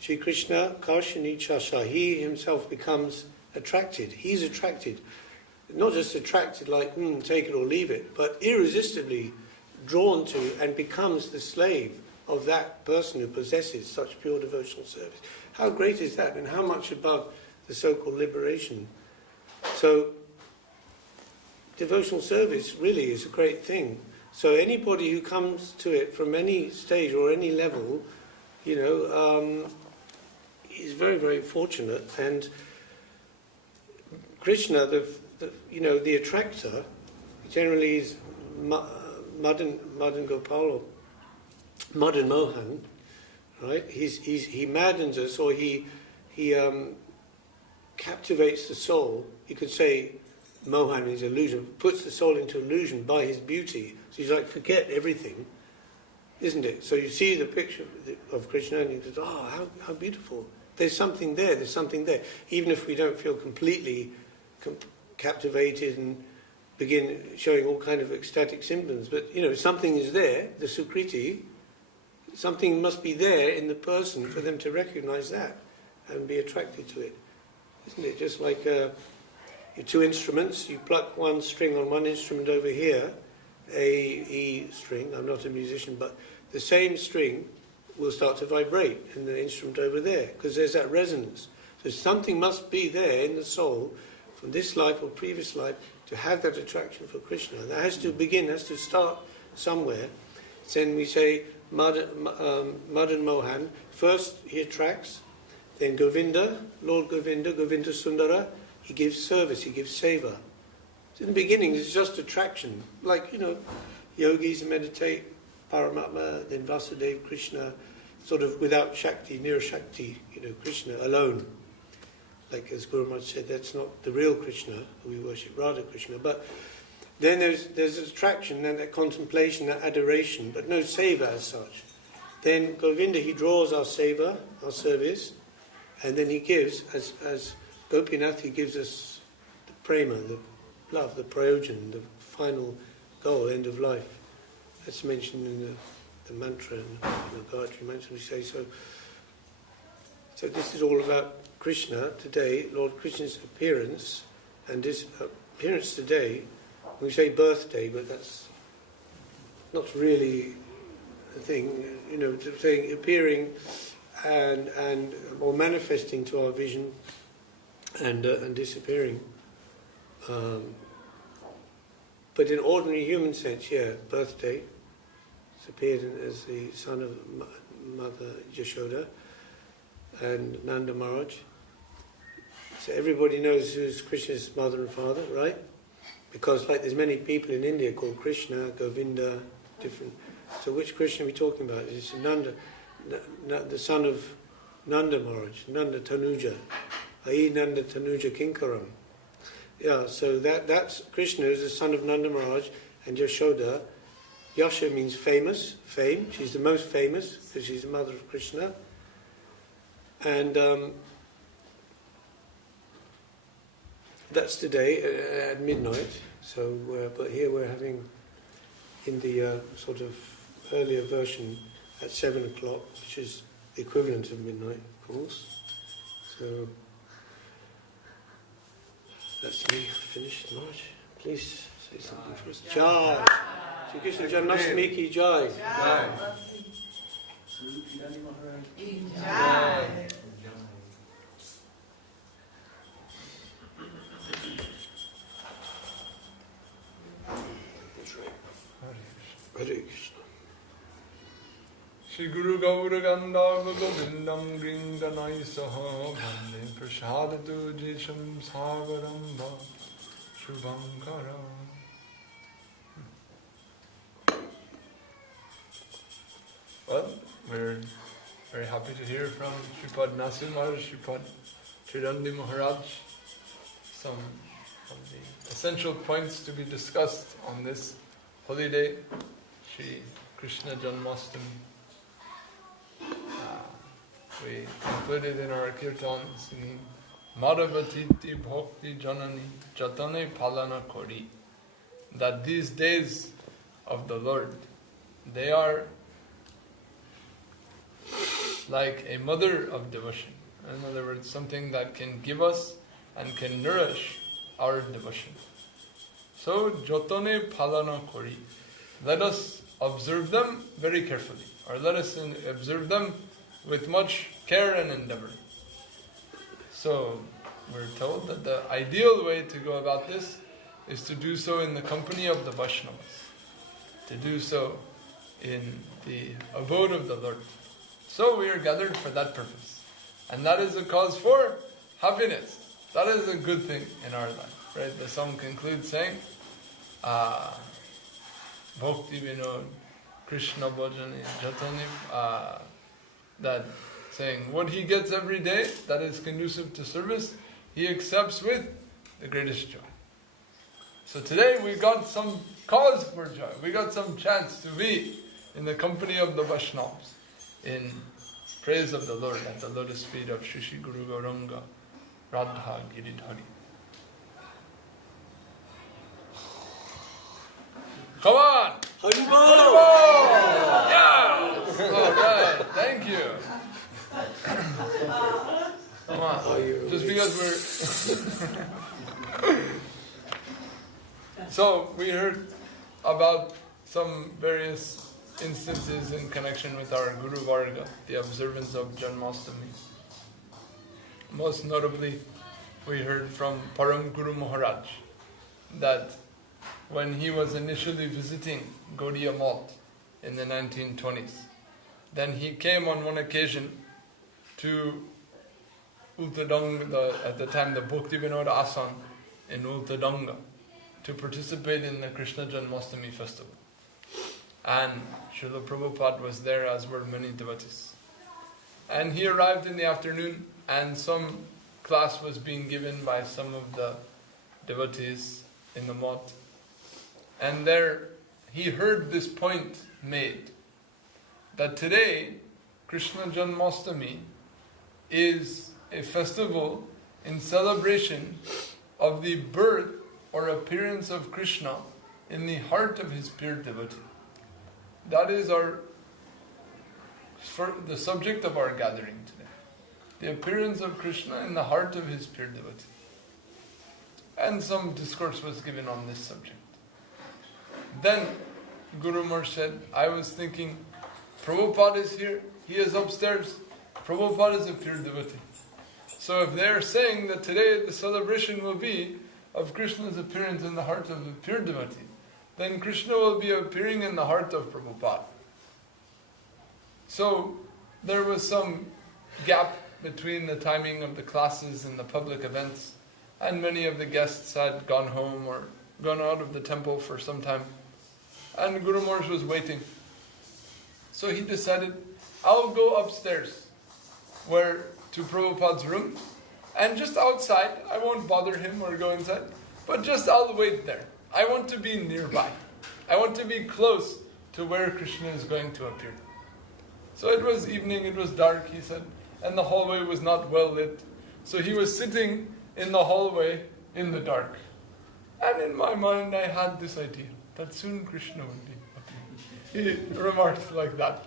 Sri Krishna Karshini Chasha, he himself becomes attracted. He's attracted. Not just attracted like, take it or leave it, but irresistibly drawn to and becomes the slave of that person who possesses such pure devotional service. How great is that, and how much above the so-called liberation? So, devotional service really is a great thing. So anybody who comes to it from any stage or any level, is very, very fortunate. And Krishna, the attractor, generally is Madan Gopal or Madan Mohan, right? He maddens us, or he captivates the soul. You could say Mohan is illusion, puts the soul into illusion by his beauty. So he's like, forget everything, isn't it? So you see the picture of Krishna and you go, how beautiful. There's something there, Even if we don't feel completely captivated and begin showing all kind of ecstatic symptoms, but something is there, the sukriti. Something must be there in the person for them to recognize that and be attracted to it. Isn't it? Just like your two instruments, you pluck one string on one instrument over here, E string, I'm not a musician, but the same string will start to vibrate in the instrument over there, because there's that resonance. So something must be there in the soul from this life or previous life to have that attraction for Krishna. And that has to start somewhere. Then we say, Madan Mohan, first he attracts, then Govinda, Lord Govinda Sundara, he gives service, he gives seva. So in the beginning it's just attraction, like, yogis meditate, Paramatma, then Vasudeva, Krishna, sort of without Shakti, near Shakti, Krishna alone. Like as Guru Maharaj said, that's not the real Krishna, we worship Radha Krishna, but then there's attraction and that contemplation, that adoration, but no seva as such. Then Govinda, he draws our seva, our service, and then he gives, as Gopinath, he gives us the prema, the love, the prayojan, the final goal, end of life. That's mentioned in the mantra, in the Gayatri mantra, we say so. So this is all about Krishna today, Lord Krishna's appearance, and this appearance today. We say birthday, but that's not really a thing, saying appearing and or manifesting to our vision and disappearing. But in ordinary human sense, birthday. It's appeared as the son of Mother Yashoda and Nanda Maharaj. So everybody knows who's Krishna's mother and father, right? Because there's many people in India called Krishna, Govinda, different. So which Krishna are we talking about? It's Nanda, the son of Nanda Maharaj, Nanda Tanuja. Ai Nanda Tanuja Kinkaram. Yeah, so that's Krishna is the son of Nanda Maharaj and Yashoda. Yasha means famous, fame. She's the most famous because she's the mother of Krishna. And that's today at midnight. So, but here we're having in the sort of earlier version at 7 o'clock, which is the equivalent of midnight, of course. So that's me finished, March. Please say something for us. Jai. Sri Krishna Janmastami ki jai. Jai. Jai. Hare Krishna. Shri Guru Gaura Ganda Govindam Grindanai Saha Bhande Prashadatu Jesham Sagaramba Shubhankara. Well, we're very happy to hear from Sripad Nasir Maharaj, Sripad Tridandi Maharaj, some of the essential points to be discussed on this holy day, Sri Krishna Janmastami. We concluded in our kirtan singing Madhavatiti Bhakti Janani Jatane Palana Kori, that these days of the Lord, they are like a mother of devotion. In other words, something that can give us and can nourish our devotion. So, Jotone Palana Kori, let us observe them very carefully, or let us observe them with much care and endeavor. So, we're told that the ideal way to go about this is to do so in the company of the Vaishnavas, to do so in the abode of the Lord. So we are gathered for that purpose. And that is a cause for happiness. That is a good thing in our life. Right? The song concludes saying, Bhakti Vinod, Krishna Bhajani, Jatani, that saying, what he gets every day that is conducive to service, he accepts with the greatest joy. So today we got some cause for joy. We got some chance to be in the company of the Vaishnavas, in praise of the Lord at the lotus feet of Shri Shri Guru Gauranga, Radha Giridhari. Come on! Haribol! Yes! Alright, thank you. Come on. Just because we're... So, we heard about some various instances in connection with our Guru Varga, the observance of Janmashtami. Most notably, we heard from Param Guru Maharaj that when he was initially visiting Gaudiya Math in the 1920s, then he came on one occasion to Ultadanga, at the time the Bhakti Vinod Asam in Ultadanga, to participate in the Krishna Janmastami festival. And Srila Prabhupada was there, as were many devotees. And he arrived in the afternoon, and some class was being given by some of the devotees in the math. And there he heard this point made, that today Krishna Janmashtami is a festival in celebration of the birth or appearance of Krishna in the heart of his pure devotee. That is the subject of our gathering today. The appearance of Krishna in the heart of his pure devotee. And some discourse was given on this subject. Then Guru Maharaj said, I was thinking, Prabhupada is here, he is upstairs. Prabhupada is a pure devotee. So if they're saying that today the celebration will be of Krishna's appearance in the heart of the pure devotee, then Krishna will be appearing in the heart of Prabhupada. So there was some gap between the timing of the classes and the public events, and many of the guests had gone home or gone out of the temple for some time, and Guru Maharaj was waiting. So he decided, I'll go upstairs to Prabhupada's room, and just outside, I won't bother him or go inside, but just I'll wait there. I want to be nearby. I want to be close to where Krishna is going to appear. So it was evening, it was dark, he said, and the hallway was not well lit. So he was sitting in the hallway in the dark. And in my mind I had this idea, that soon Krishna would be appearing. He remarked like that.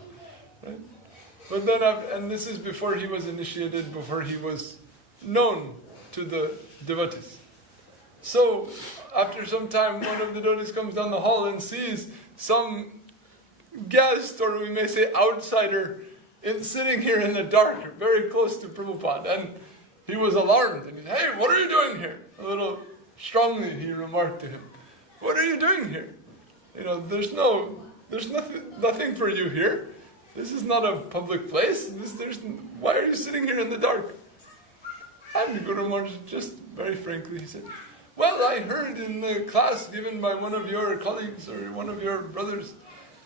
Right? But then, and this is before he was initiated, before he was known to the devotees. So, after some time, one of the devotees comes down the hall and sees some guest, or we may say outsider, sitting here in the dark, very close to Prabhupada. And he was alarmed. And he said, "Hey, what are you doing here?" A little strongly he remarked to him, "What are you doing here? There's nothing for you here. This is not a public place. Why are you sitting here in the dark?" And Guru Maharaj just very frankly, he said, "Well, I heard in the class given by one of your colleagues or one of your brothers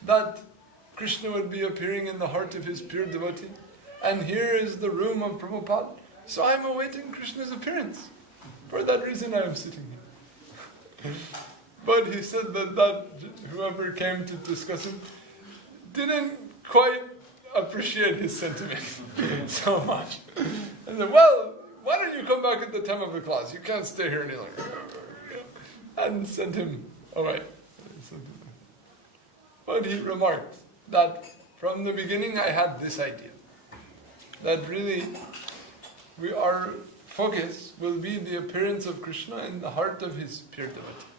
that Krishna would be appearing in the heart of his pure devotee. And here is the room of Prabhupada. So I am awaiting Krishna's appearance. For that reason I am sitting here." But he said that whoever came to discuss him didn't quite appreciate his sentiment so much. And said, "Well, why don't you come back at the time of the class? You can't stay here any longer." And sent him away. But he remarked that from the beginning I had this idea, that really our focus will be the appearance of Krishna in the heart of his pure devotee.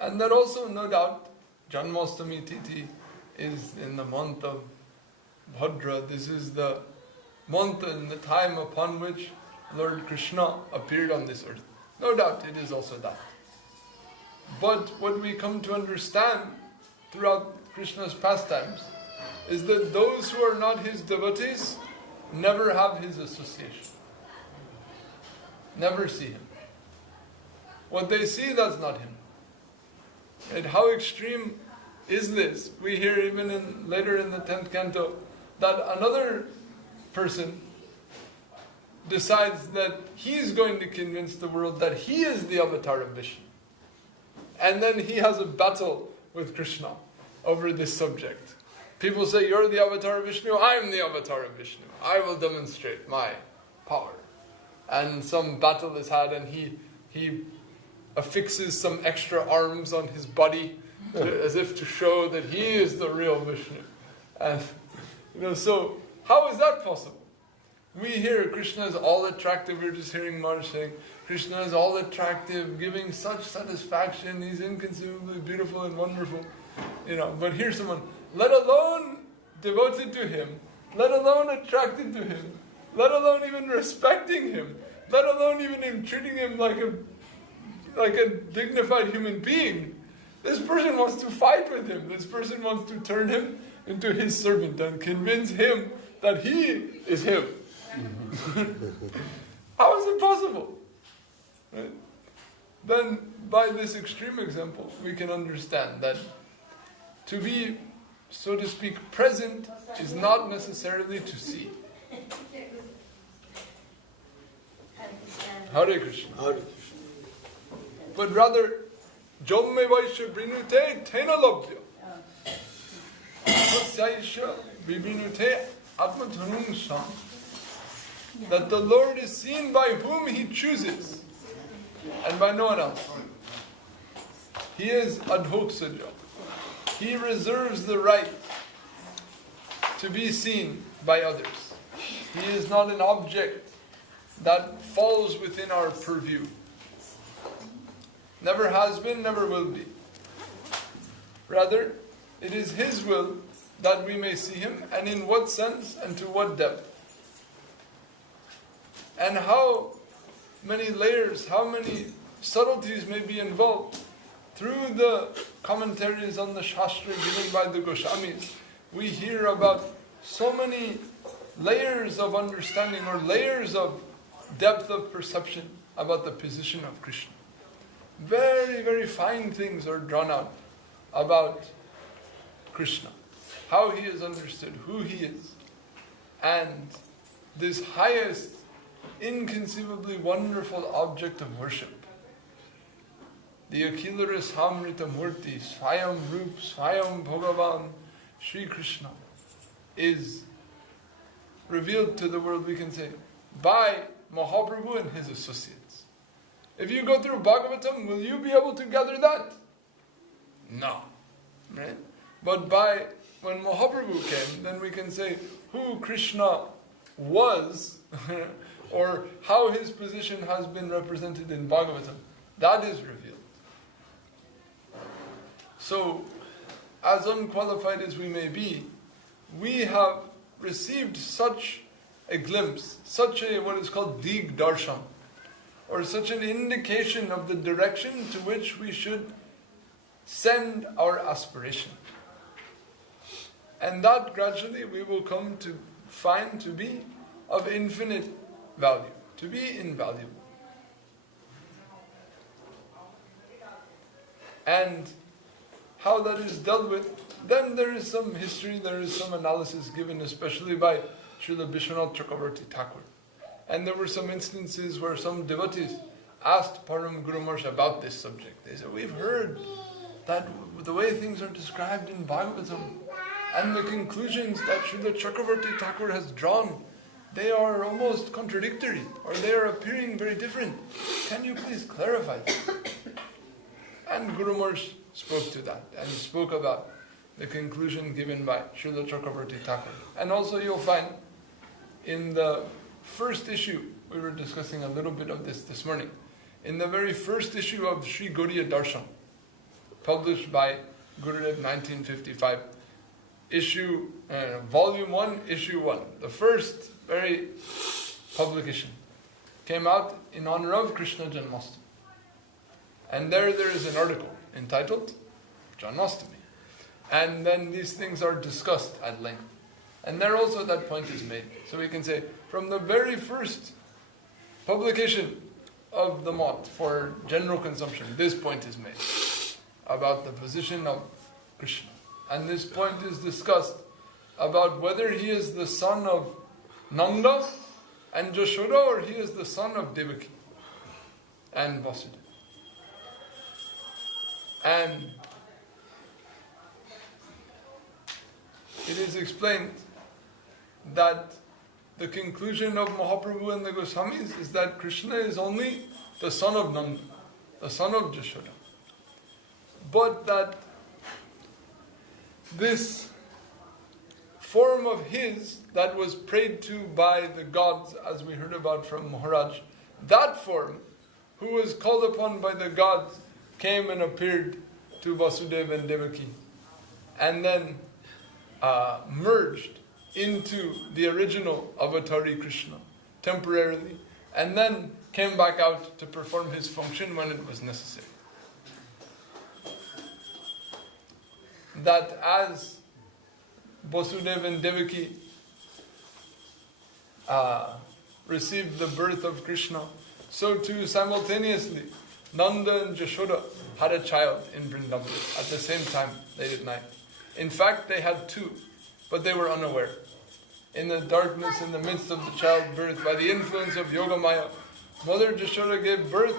And that also, no doubt, Janmashtami Tithi is in the month of Bhadra. This is the month and the time upon which Lord Krishna appeared on this earth. No doubt it is also that. But what we come to understand throughout Krishna's pastimes is that those who are not his devotees never have his association. Never see him. What they see, that's not him. And how extreme is this? We hear even later in the 10th canto that another person decides that he's going to convince the world that he is the avatar of Vishnu. And then he has a battle with Krishna over this subject. People say, "You're the avatar of Vishnu, I'm the avatar of Vishnu. I will demonstrate my power." And some battle is had, and he affixes some extra arms on his body as if to show that he is the real Vishnu. And so how is that possible? We hear Krishna is all attractive. We were just hearing Maharaj saying, Krishna is all attractive, giving such satisfaction. He's inconceivably beautiful and wonderful. But here's someone, let alone devoted to him, let alone attracted to him, let alone even respecting him, let alone even treating him like a dignified human being. This person wants to fight with him. This person wants to turn him into his servant and convince him that he is him. How is it possible? Right? Then, by this extreme example, we can understand that to be, so to speak, present is not necessarily to see. Hare Krishna. Hare Krishna. But rather, Jomme Vaisha Brinute Tena Labdya. Asyaisha Vibrinute Atmatanum Sam. That the Lord is seen by whom He chooses and by no one else. He is Adhoksaja. He reserves the right to be seen by others. He is not an object that falls within our purview. Never has been, never will be. Rather, it is His will that we may see Him, and in what sense and to what depth. And how many layers, how many subtleties may be involved. Through the commentaries on the Shastra given by the Goswamis, we hear about so many layers of understanding or layers of depth of perception about the position of Krishna. Very, very fine things are drawn out about Krishna, how He is understood, who He is, and this highest, inconceivably wonderful object of worship. The Akhilara Samrita Murti, Swayam Rup, Swayam Bhagavan, Sri Krishna, is revealed to the world, we can say, by Mahaprabhu and his associates. If you go through Bhagavatam, will you be able to gather that? No. Right? But when Mahaprabhu came, then we can say who Krishna was, or how his position has been represented in Bhagavatam. That is revealed. So, as unqualified as we may be, we have received such a glimpse, such a what is called dig darshan, or such an indication of the direction to which we should send our aspiration. And that gradually we will come to find to be of infinite value, to be invaluable. And how that is dealt with, then there is some history, there is some analysis given, especially by Srila Vishwanath Chakravarti Thakur. And there were some instances where some devotees asked Param Guru Maharaj about this subject. They said, we've heard that the way things are described in Bhagavatam and the conclusions that Srila Chakravarti Thakur has drawn, they are almost contradictory, or they are appearing very different. Can you please clarify this? And Guru Maharaj spoke to that, and he spoke about the conclusion given by Srila Chakravarti Thakur. And also you'll find in the first issue, we were discussing a little bit of this morning, in the very first issue of Sri Gauriya Darshan, published by Gurudev 1955, volume 1, issue 1, the first very publication, came out in honor of Krishna Janmastami. And there is an article entitled Janmashtami. And then these things are discussed at length. And there also that point is made. So we can say, from the very first publication of the Math for general consumption, this point is made about the position of Krishna. And this point is discussed about whether he is the son of Nanda and Jashoda, or he is the son of Devaki and Vasudeva. And it is explained that the conclusion of Mahaprabhu and the Goswamis is that Krishna is only the son of Nanda, the son of Jashoda. But that this form of his that was prayed to by the gods, as we heard about from Maharaj, that form, who was called upon by the gods, came and appeared to Vasudeva and Devaki, and then merged into the original avatari Krishna temporarily, and then came back out to perform his function when it was necessary. That as Vasudeva and Devaki received the birth of Krishna, so too simultaneously Nanda and Jashoda had a child in Vrindavan at the same time, late at night. In fact, they had two, but they were unaware. In the darkness, in the midst of the childbirth, by the influence of Yoga Maya, Mother Jashoda gave birth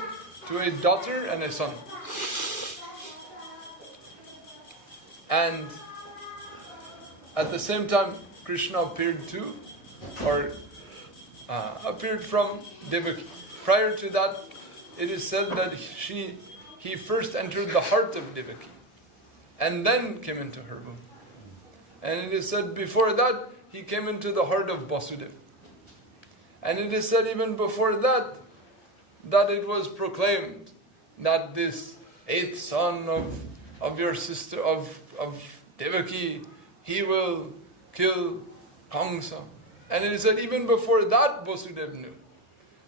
to a daughter and a son. And at the same time, Krishna appeared from Devaki. Prior to that, it is said that he first entered the heart of Devaki, and then came into her womb. And it is said before that, he came into the heart of Vasudeva. And it is said even before that, that it was proclaimed that this eighth son of your sister, of Devaki, he will kill Kamsa. And it is said even before that, Vasudeva knew.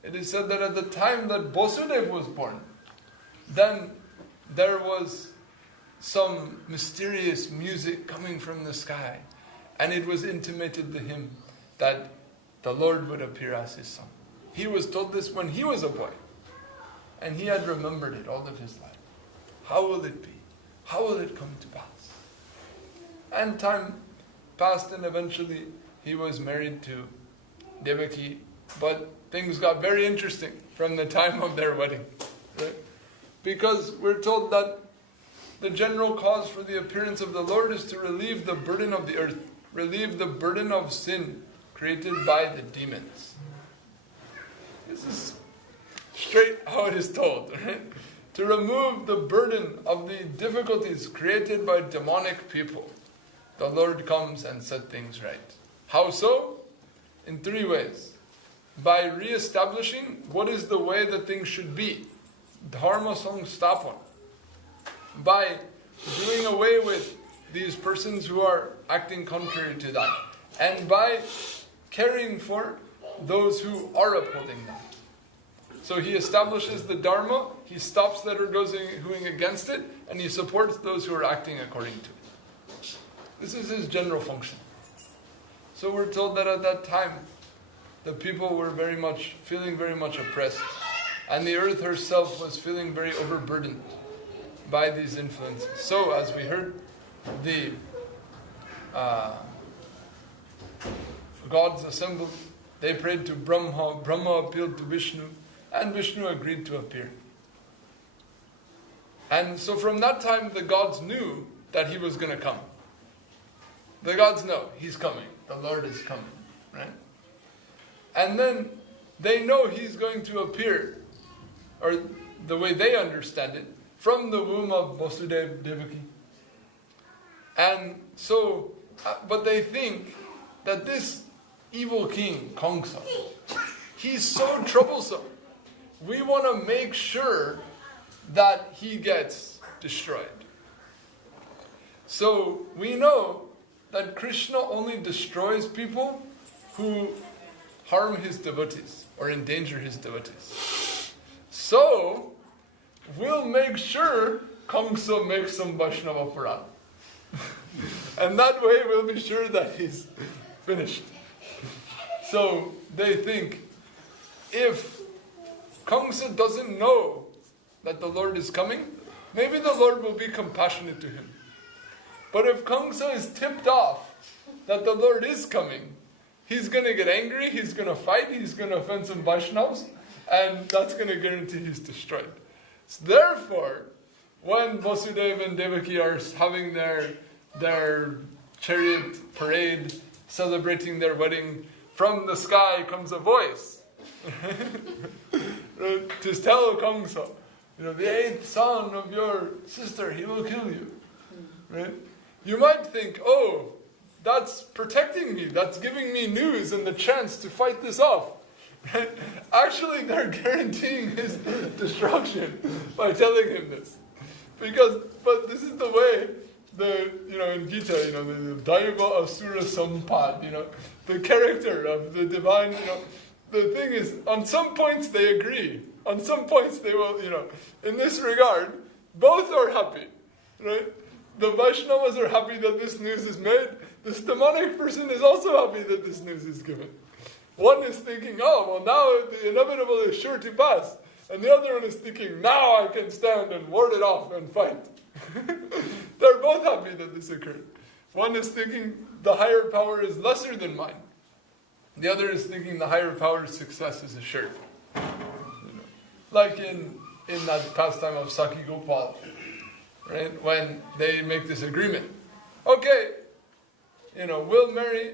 It is said that at the time that Vasudeva was born, then there was some mysterious music coming from the sky, and it was intimated to him that the Lord would appear as his son. He was told this when he was a boy, and he had remembered it all of his life. How will it be? How will it come to pass? And time passed, and eventually he was married to Devaki, but things got very interesting from the time of their wedding. Right? Because we're told that the general cause for the appearance of the Lord is to relieve the burden of the earth, relieve the burden of sin created by the demons. This is straight how it is told, right? To remove the burden of the difficulties created by demonic people, the Lord comes and set things right. How so? In three ways. By re-establishing what is the way that things should be. Dharma samstapana. By doing away with these persons who are acting contrary to that, and by caring for those who are upholding that. So he establishes the Dharma, he stops that are going against it, and he supports those who are acting according to it. This is his general function. So we're told that at that time, the people were feeling very much oppressed, and the earth herself was feeling very overburdened by these influences. So, as we heard, the gods assembled, they prayed to Brahma, Brahma appealed to Vishnu, and Vishnu agreed to appear. And so from that time, the gods knew that he was going to come. The gods know, he's coming, the Lord is coming, right? And then they know he's going to appear, or the way they understand it, from the womb of Vasudeva Devaki. And so, but they think that this evil king, Kamsa, he's so troublesome. We want to make sure that he gets destroyed. So we know that Krishna only destroys people who harm his devotees or endanger his devotees. So we'll make sure Kamsa makes some Vaishnava Puran. And that way we'll be sure that he's finished. So they think, if Kamsa doesn't know that the Lord is coming, maybe the Lord will be compassionate to him. But if Kamsa is tipped off that the Lord is coming, he's going to get angry, he's going to fight, he's going to offend some Vaishnavas, and that's going to guarantee he's destroyed. So therefore, when Vasudeva and Devaki are having their chariot parade, celebrating their wedding, from the sky comes a voice to tell Kamsa, the eighth son of your sister, he will kill you. Right? You might think, oh, that's protecting me, that's giving me news and the chance to fight this off. Right? Actually, they're guaranteeing his destruction by telling him this. But this is the way, in Gita, the Daiva Asura Sampad, the character of the divine, the thing is, on some points they agree, on some points they will, in this regard, both are happy, right? The Vaishnavas are happy that this news is made, this demonic person is also happy that this news is given. One is thinking, oh, well now the inevitable is sure to pass, and the other one is thinking, now I can stand and ward it off and fight. They're both happy that this occurred. One is thinking the higher power is lesser than mine. The other is thinking the higher power's success is assured. Like in that pastime of Saki Gopal, right? When they make this agreement. Okay, we'll marry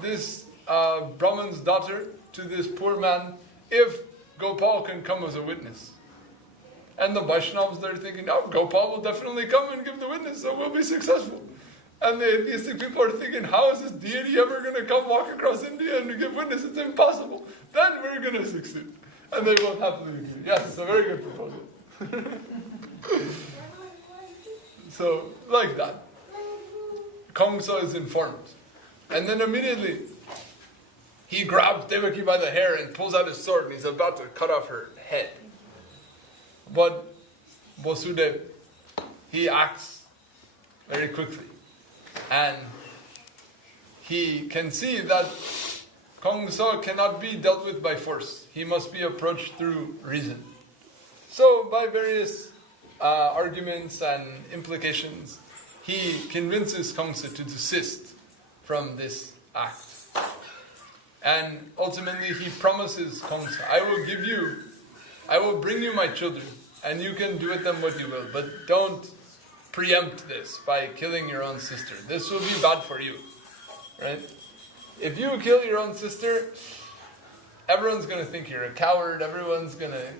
this Brahman's daughter to this poor man if Gopal can come as a witness. And the Vaishnavas, they're thinking, oh, Gopal will definitely come and give the witness, so we'll be successful. And the atheistic people are thinking, how is this deity ever going to come walk across India and give witness? It's impossible. Then we're going to succeed. And they will happily agree. Yes, it's a very good proposal. So, like that. Kamsa is informed. And then immediately, he grabs Devaki by the hair and pulls out his sword and he's about to cut off her head. But Vasudeva, he acts very quickly. And he can see that Kamsa cannot be dealt with by force. He must be approached through reason. So by various arguments and implications, he convinces Kamsa to desist from this act. And ultimately he promises Kamsa, I will bring you my children, and you can do with them what you will, but don't preempt this by killing your own sister. This will be bad for you, right? If you kill your own sister, everyone's going to think you're a coward, everyone's going to,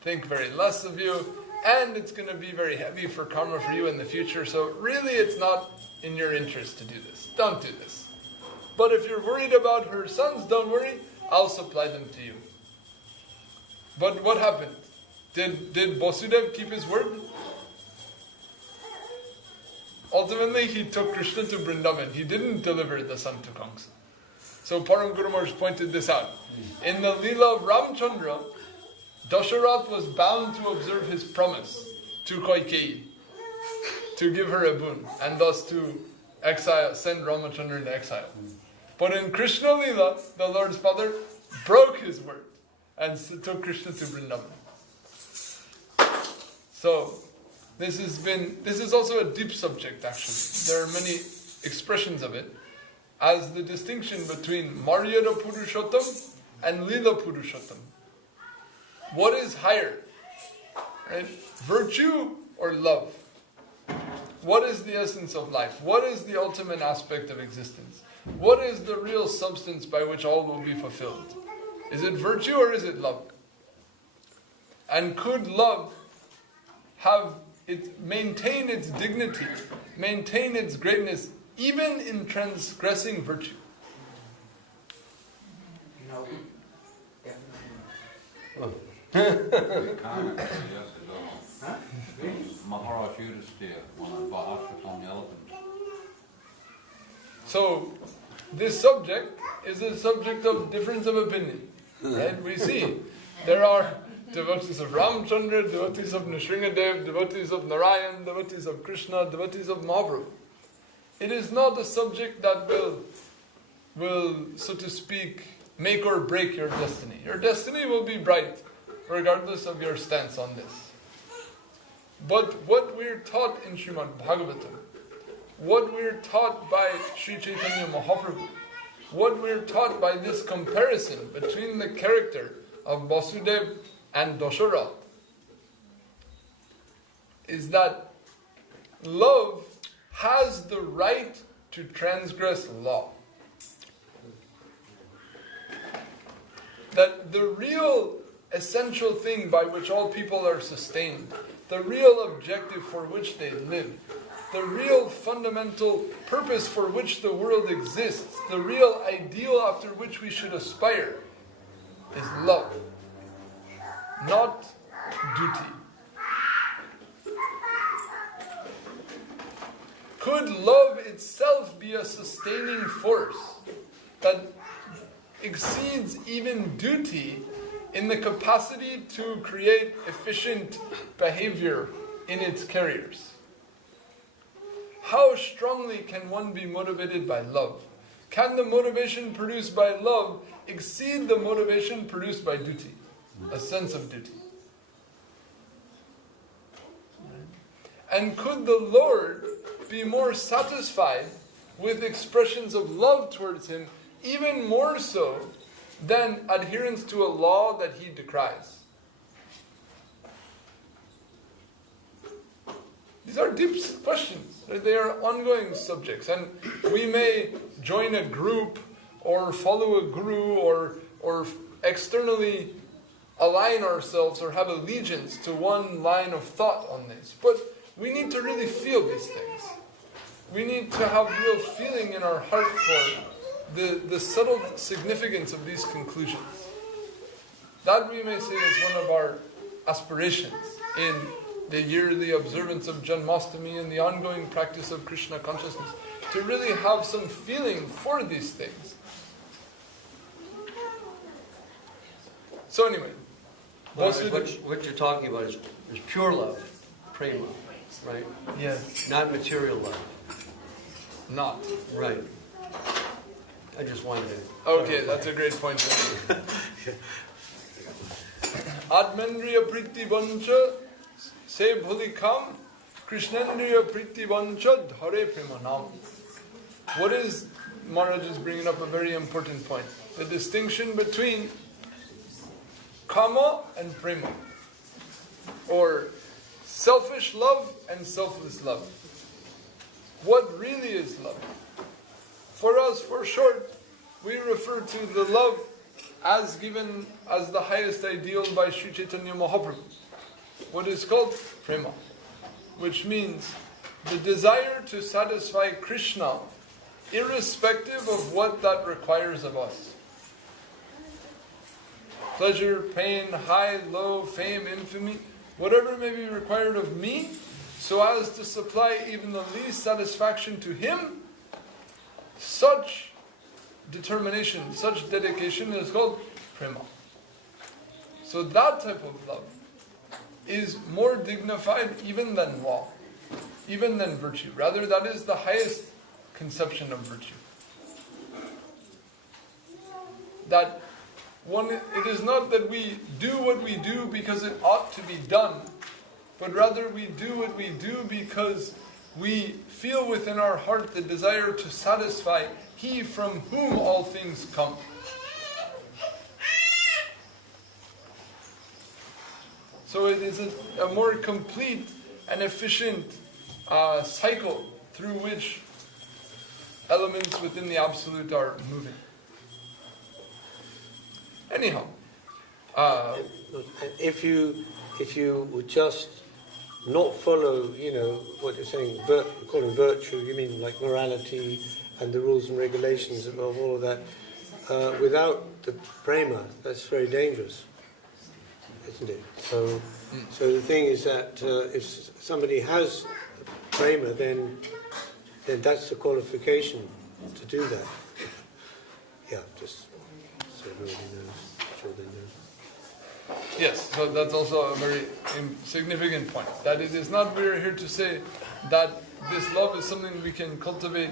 think very less of you, and it's going to be very heavy for karma for you in the future, so really it's not in your interest to do this. Don't do this. But if you're worried about her sons, don't worry, I'll supply them to you. But what happened? Did Vasudeva keep his word? ultimately he took Krishna to Vrindavan. He didn't deliver the son to Kamsa. So Param Guru Maharaj pointed this out. In the Leela of Ramchandra, Dasharatha was bound to observe his promise to Kaikeyi, to give her a boon, and thus to send Ramachandra into exile. But in Krishna Leela, the Lord's Father broke his word and took Krishna to Vrindavan. So, this is also a deep subject actually. There are many expressions of it as the distinction between Maryada Purushottam and Leela Purushottam. What is higher? Right? Virtue or love? What is the essence of life? What is the ultimate aspect of existence? What is the real substance by which all will be fulfilled? Is it virtue or is it love? And could love maintain its dignity, maintain its greatness, even in transgressing virtue? No. We can't actually, yes, I don't know. Huh? Maharaj Yudhisthira, one of Bahashas on the elephant. So, this subject is a subject of difference of opinion. Right? We see there are devotees of Ramchandra, devotees of Nrsingadev, devotees of Narayan, devotees of Krishna, devotees of Mahaprabhu. It is not a subject that will, so to speak, make or break your destiny. Your destiny will be bright, regardless of your stance on this. But what we're taught in Srimad Bhagavatam, what we're taught by Sri Chaitanya Mahaprabhu, what we're taught by this comparison between the character of Vasudeva and Dasharatha, is that love has the right to transgress law. That the real essential thing by which all people are sustained, the real objective for which they live, the real fundamental purpose for which the world exists, the real ideal after which we should aspire, is love, not duty. Could love itself be a sustaining force that exceeds even duty in the capacity to create efficient behavior in its carriers? How strongly can one be motivated by love? Can the motivation produced by love exceed the motivation produced by duty? A sense of duty. And could the Lord be more satisfied with expressions of love towards Him, even more so than adherence to a law that He decries? These are deep questions. They are ongoing subjects. And we may join a group or follow a guru or externally align ourselves or have allegiance to one line of thought on this. But we need to really feel these things. We need to have real feeling in our heart for the subtle significance of these conclusions. That, we may say, is one of our aspirations in the yearly observance of Janmashtami and the ongoing practice of Krishna consciousness, to really have some feeling for these things. So anyway, What you're talking about is pure love, prema, right? Yes. Not material love. Not. Right. I just wanted to... Okay, that's a great point. Atmendriya priti vancha se bhulikam Krishnendriya priti vancha dhare premanam. What is, Maharaj is bringing up a very important point. The distinction between kama and prema, or selfish love and selfless love. What really is love? For us, for short, we refer to the love as given as the highest ideal by Sri Chaitanya Mahaprabhu. What is called prema, which means the desire to satisfy Krishna irrespective of what that requires of us. Pleasure, pain, high, low, fame, infamy, whatever may be required of me, so as to supply even the least satisfaction to him, such determination, such dedication is called prema. So that type of love is more dignified even than law, even than virtue. Rather, that is the highest conception of virtue. That it is not that we do what we do because it ought to be done, but rather we do what we do because we feel within our heart the desire to satisfy He from whom all things come. So it is a more complete and efficient cycle through which elements within the Absolute are moving. Anyhow, if you would just not follow, what you're saying, calling virtue, you mean like morality and the rules and regulations of all of that, without the prema, that's very dangerous, isn't it? So the thing is that if somebody has prema, then that's the qualification to do that. Yeah, just so everybody knows, sure they know. yes, so that's also a very significant point. That it is not we're here to say that this love is something we can cultivate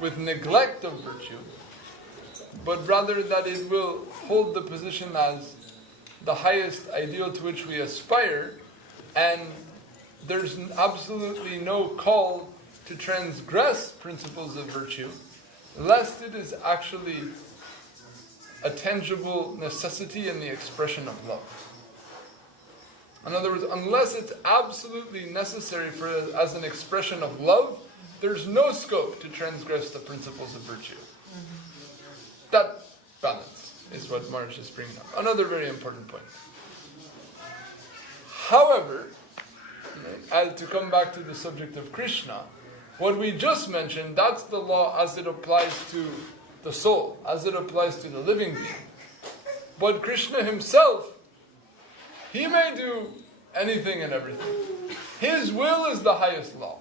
with neglect of virtue, but rather that it will hold the position as the highest ideal to which we aspire, and there's absolutely no call to transgress principles of virtue, lest it is actually a tangible necessity in the expression of love. In other words, unless it's absolutely necessary as an expression of love, there's no scope to transgress the principles of virtue. That balance is what Maharaj is bringing up. Another very important point. However, as to come back to the subject of Krishna, what we just mentioned, that's the law as it applies to the soul, as it applies to the living being. But Krishna himself, he may do anything and everything. His will is the highest law.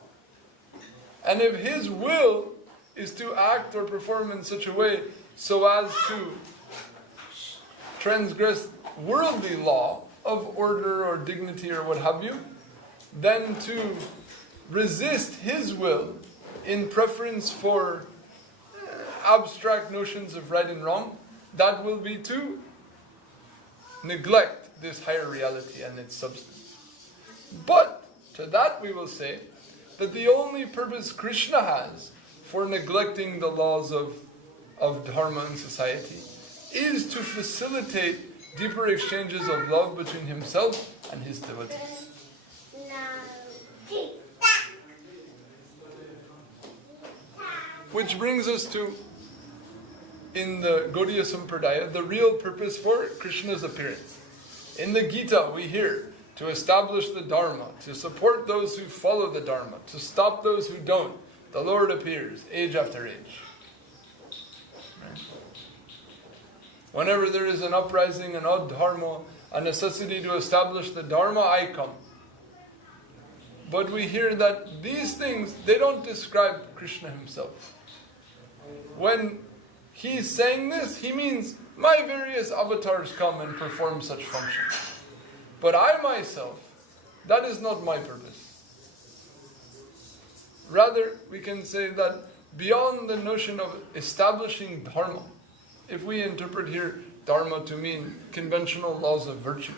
And if his will is to act or perform in such a way so as to transgress worldly law of order or dignity or what have you, then to resist his will in preference for abstract notions of right and wrong, that will be to neglect this higher reality and its substance. But to that we will say that the only purpose Krishna has for neglecting the laws of Dharma in society is to facilitate deeper exchanges of love between himself and his devotees. Which brings us to, in the Gaudiya Sampradaya, the real purpose for Krishna's appearance. In the Gita we hear, to establish the Dharma, to support those who follow the Dharma, to stop those who don't, the Lord appears, age after age. Right? Whenever there is an uprising, an adharma, a necessity to establish the Dharma, I come. But we hear that these things, they don't describe Krishna himself. When he's saying this, he means my various avatars come and perform such functions. But I myself, that is not my purpose. Rather, we can say that beyond the notion of establishing Dharma, if we interpret here Dharma to mean conventional laws of virtue,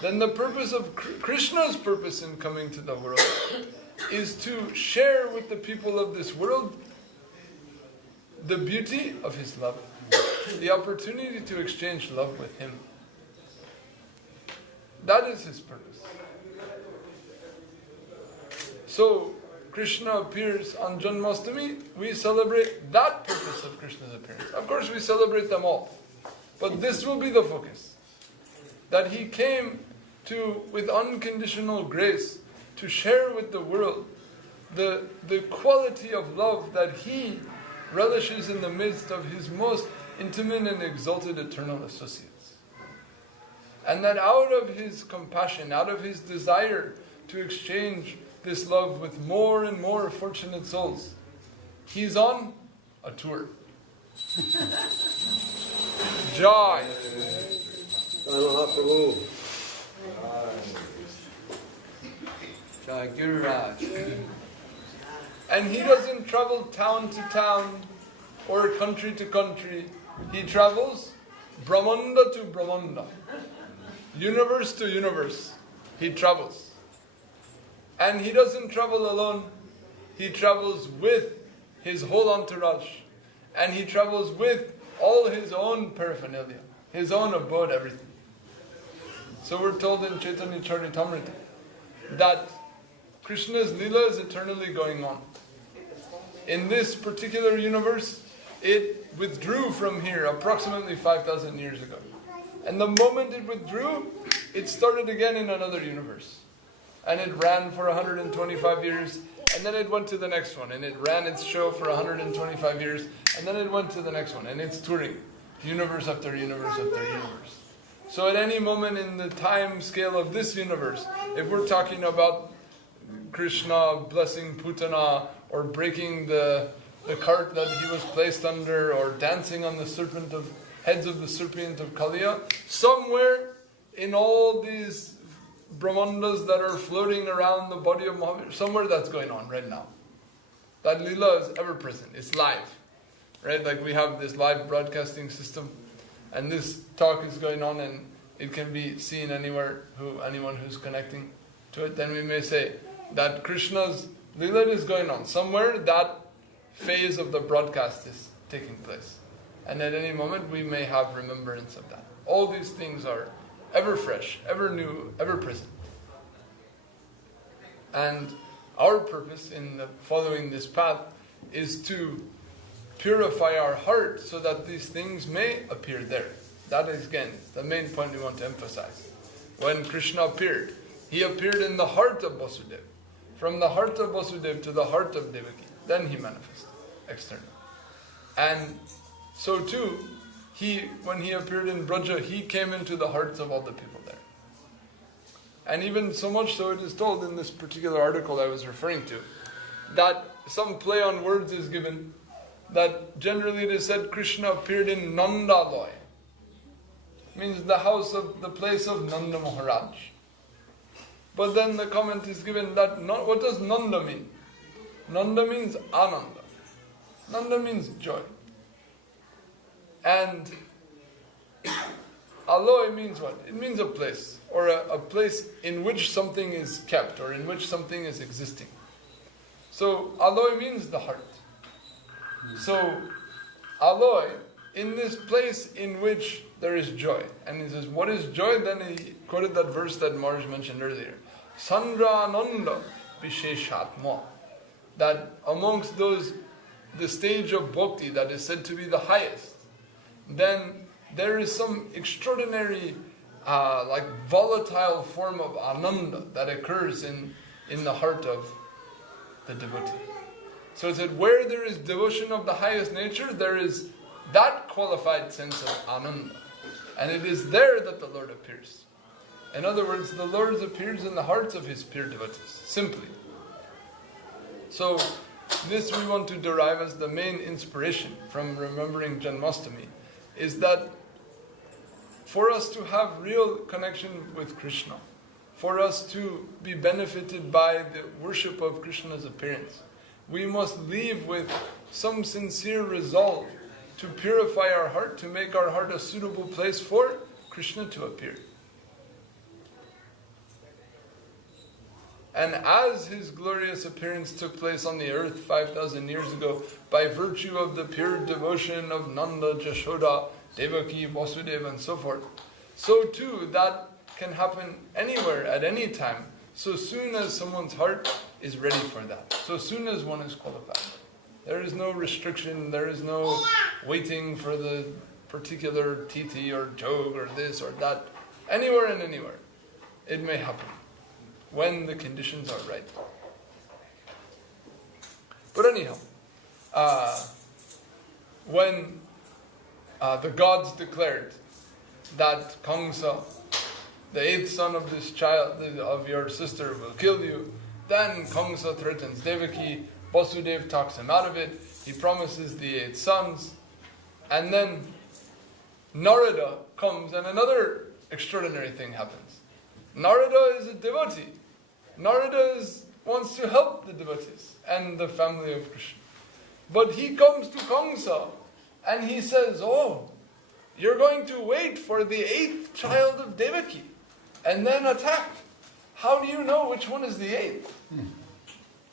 then the purpose of Krishna's purpose in coming to the world is to share with the people of this world the beauty of his love, the opportunity to exchange love with him. That is his purpose. So, Krishna appears on Janmashtami, we celebrate that purpose of Krishna's appearance. Of course, we celebrate them all. But this will be the focus. That he came to, with unconditional grace, to share with the world the quality of love that he relishes in the midst of his most intimate and exalted eternal associates. And that out of his compassion, out of his desire to exchange this love with more and more fortunate souls. He's on a tour. Joy. I don't have to move. Jai Guru Raj. And he doesn't travel town to town or country to country. He travels Brahmanda to Brahmanda, universe to universe. He travels. And he doesn't travel alone. He travels with his whole entourage. And he travels with all his own paraphernalia, his own abode, everything. So we're told in Chaitanya Charitamrita that Krishna's Leela is eternally going on. In this particular universe, it withdrew from here approximately 5,000 years ago. And the moment it withdrew, it started again in another universe. And it ran for 125 years, and then it went to the next one, and it ran its show for 125 years, and then it went to the next one, and it's touring, universe after universe after universe. So at any moment in the time scale of this universe, if we're talking about Krishna blessing Putana, or breaking the cart that he was placed under, or dancing on the heads of the serpent of Kaliya, somewhere in all these Brahmandas that are floating around the body of Mahavir, somewhere that's going on right now. That Leela is ever present, it's live. Right? Like we have this live broadcasting system, and this talk is going on, and it can be seen anywhere, anyone who's connecting to it. Then we may say that Krishna's Leela is going on. Somewhere that phase of the broadcast is taking place. And at any moment we may have remembrance of that. All these things are ever fresh, ever new, ever present. And our purpose in following this path is to purify our heart so that these things may appear there. That is, again, the main point we want to emphasize. When Krishna appeared, he appeared in the heart of Vasudeva. From the heart of Vasudeva to the heart of Devaki. Then he manifested externally. And so too, when he appeared in Braja, he came into the hearts of all the people there. And even so much so, it is told in this particular article I was referring to, that some play on words is given, that generally it is said Krishna appeared in Nandaloy. Means the place of Nanda Maharaj. But then the comment is given that, what does Nanda mean? Nanda means Ananda. Nanda means joy. And Aloy means what? It means a place, or a place in which something is kept, or in which something is existing. So Aloy means the heart. So Aloy, in this place in which there is joy. And he says, what is joy? Then he quoted that verse that Maharaj mentioned earlier. Sandra Ananda Visheshatma. That amongst those, the stage of bhakti that is said to be the highest, then there is some extraordinary, volatile form of ananda that occurs in the heart of the devotee. So it said, where there is devotion of the highest nature, there is that qualified sense of ananda. And it is there that the Lord appears. In other words, the Lord appears in the hearts of his pure devotees, simply. So, this we want to derive as the main inspiration from remembering Janmashtami, is that for us to have real connection with Krishna, for us to be benefited by the worship of Krishna's appearance, we must leave with some sincere resolve to purify our heart, to make our heart a suitable place for Krishna to appear. And as his glorious appearance took place on the earth 5,000 years ago, by virtue of the pure devotion of Nanda, Jashoda, Devaki, Vasudeva, and so forth, so too that can happen anywhere, at any time, so soon as someone's heart is ready for that, so soon as one is qualified. There is no restriction, there is no waiting for the particular titi or jog or this or that. Anywhere and anywhere, it may happen, when the conditions are right. But anyhow, when the gods declared that Kamsa, the 8th son of this child, of your sister, will kill you, Then Kamsa threatens Devaki, Vasudeva talks him out of it, he promises the 8 sons, and then Narada comes and another extraordinary thing happens. Narada is a devotee. Narada wants to help the devotees and the family of Krishna. But he comes to Kamsa and he says, oh, you're going to wait for the 8th child of Devaki and then attack. How do you know which one is the 8th?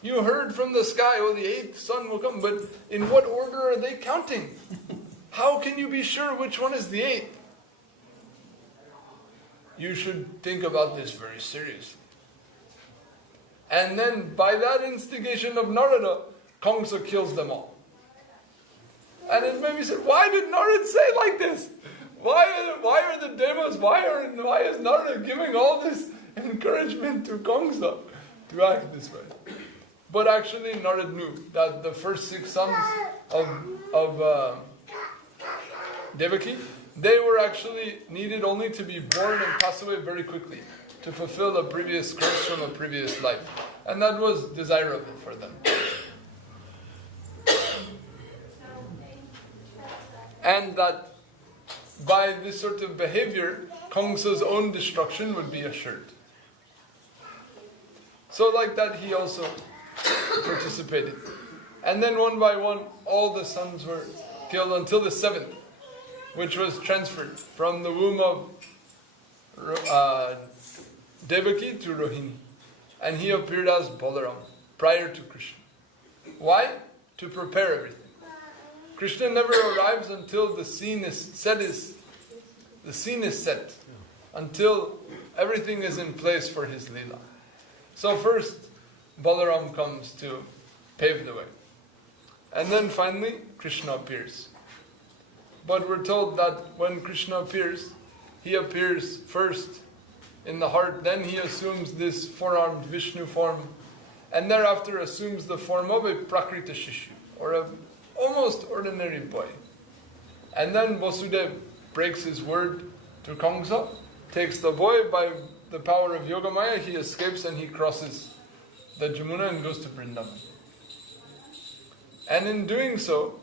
You heard from the sky, oh, the 8th son will come, but in what order are they counting? How can you be sure which one is the 8th? You should think about this very seriously. And then, by that instigation of Narada, Kamsa kills them all. And it made me say, why did Narada say like this? Why are the Devas, why is Narada giving all this encouragement to Kamsa to act this way? But actually, Narada knew that the first 6 sons of Devaki, they were actually needed only to be born and pass away very quickly to fulfill a previous curse from a previous life. And that was desirable for them. And that by this sort of behavior, Kamsa's own destruction would be assured. So like that he also participated. And then one by one, all the sons were killed until the 7th, which was transferred from the womb of Devaki to Rohini. And he appeared as Balaram prior to Krishna. Why? To prepare everything. Krishna never arrives until the scene is set. Until everything is in place for his Leela. So first, Balaram comes to pave the way. And then finally, Krishna appears. But we're told that when Krishna appears, he appears first in the heart, then he assumes this 4-armed Vishnu form, and thereafter assumes the form of a Prakrita Shishu, or a almost ordinary boy. And then Vasudeva breaks his word to Kamsa, takes the boy by the power of Yogamaya, he escapes and he crosses the Jamuna and goes to Vrindavan. And in doing so,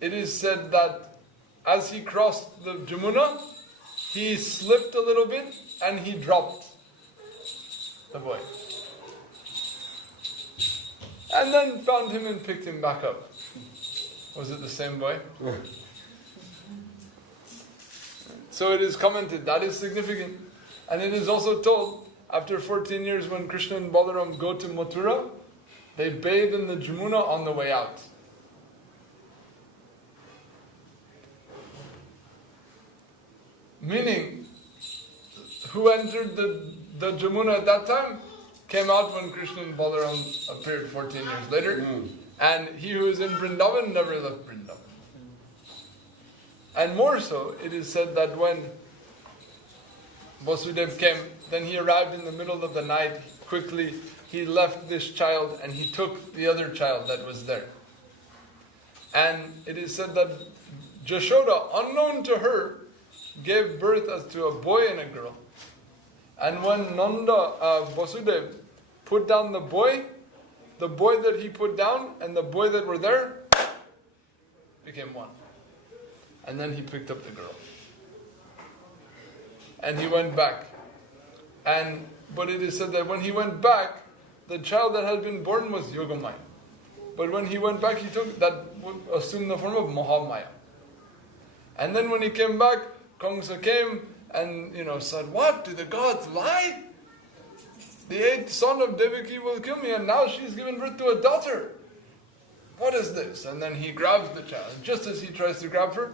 it is said that as he crossed the Jamuna, he slipped a little bit and he dropped the boy. And then found him and picked him back up. Was it the same boy? So it is commented, that is significant. And it is also told, after 14 years when Krishna and Balaram go to Mathura, they bathe in the Jamuna on the way out. Meaning, who entered the Jamuna at that time came out when Krishna and Balaram appeared 14 years later. And he who is in Vrindavan never left Vrindavan. And more so, it is said that when Vasudeva came, then he arrived in the middle of the night, quickly, he left this child and he took the other child that was there. And it is said that Jashoda, unknown to her, gave birth as to a boy and a girl. And when Vasudeva put down the boy that he put down and the boy that were there became one. And then he picked up the girl. And he went back. But it is said that when he went back, the child that had been born was Yogamaya. But when he went back, he assumed the form of Mahamaya. And then when he came back, Kamsa came and said, what? Do the gods lie? The 8th son of Devaki will kill me, and now she's given birth to a daughter. What is this? And then he grabs the child. Just as he tries to grab her,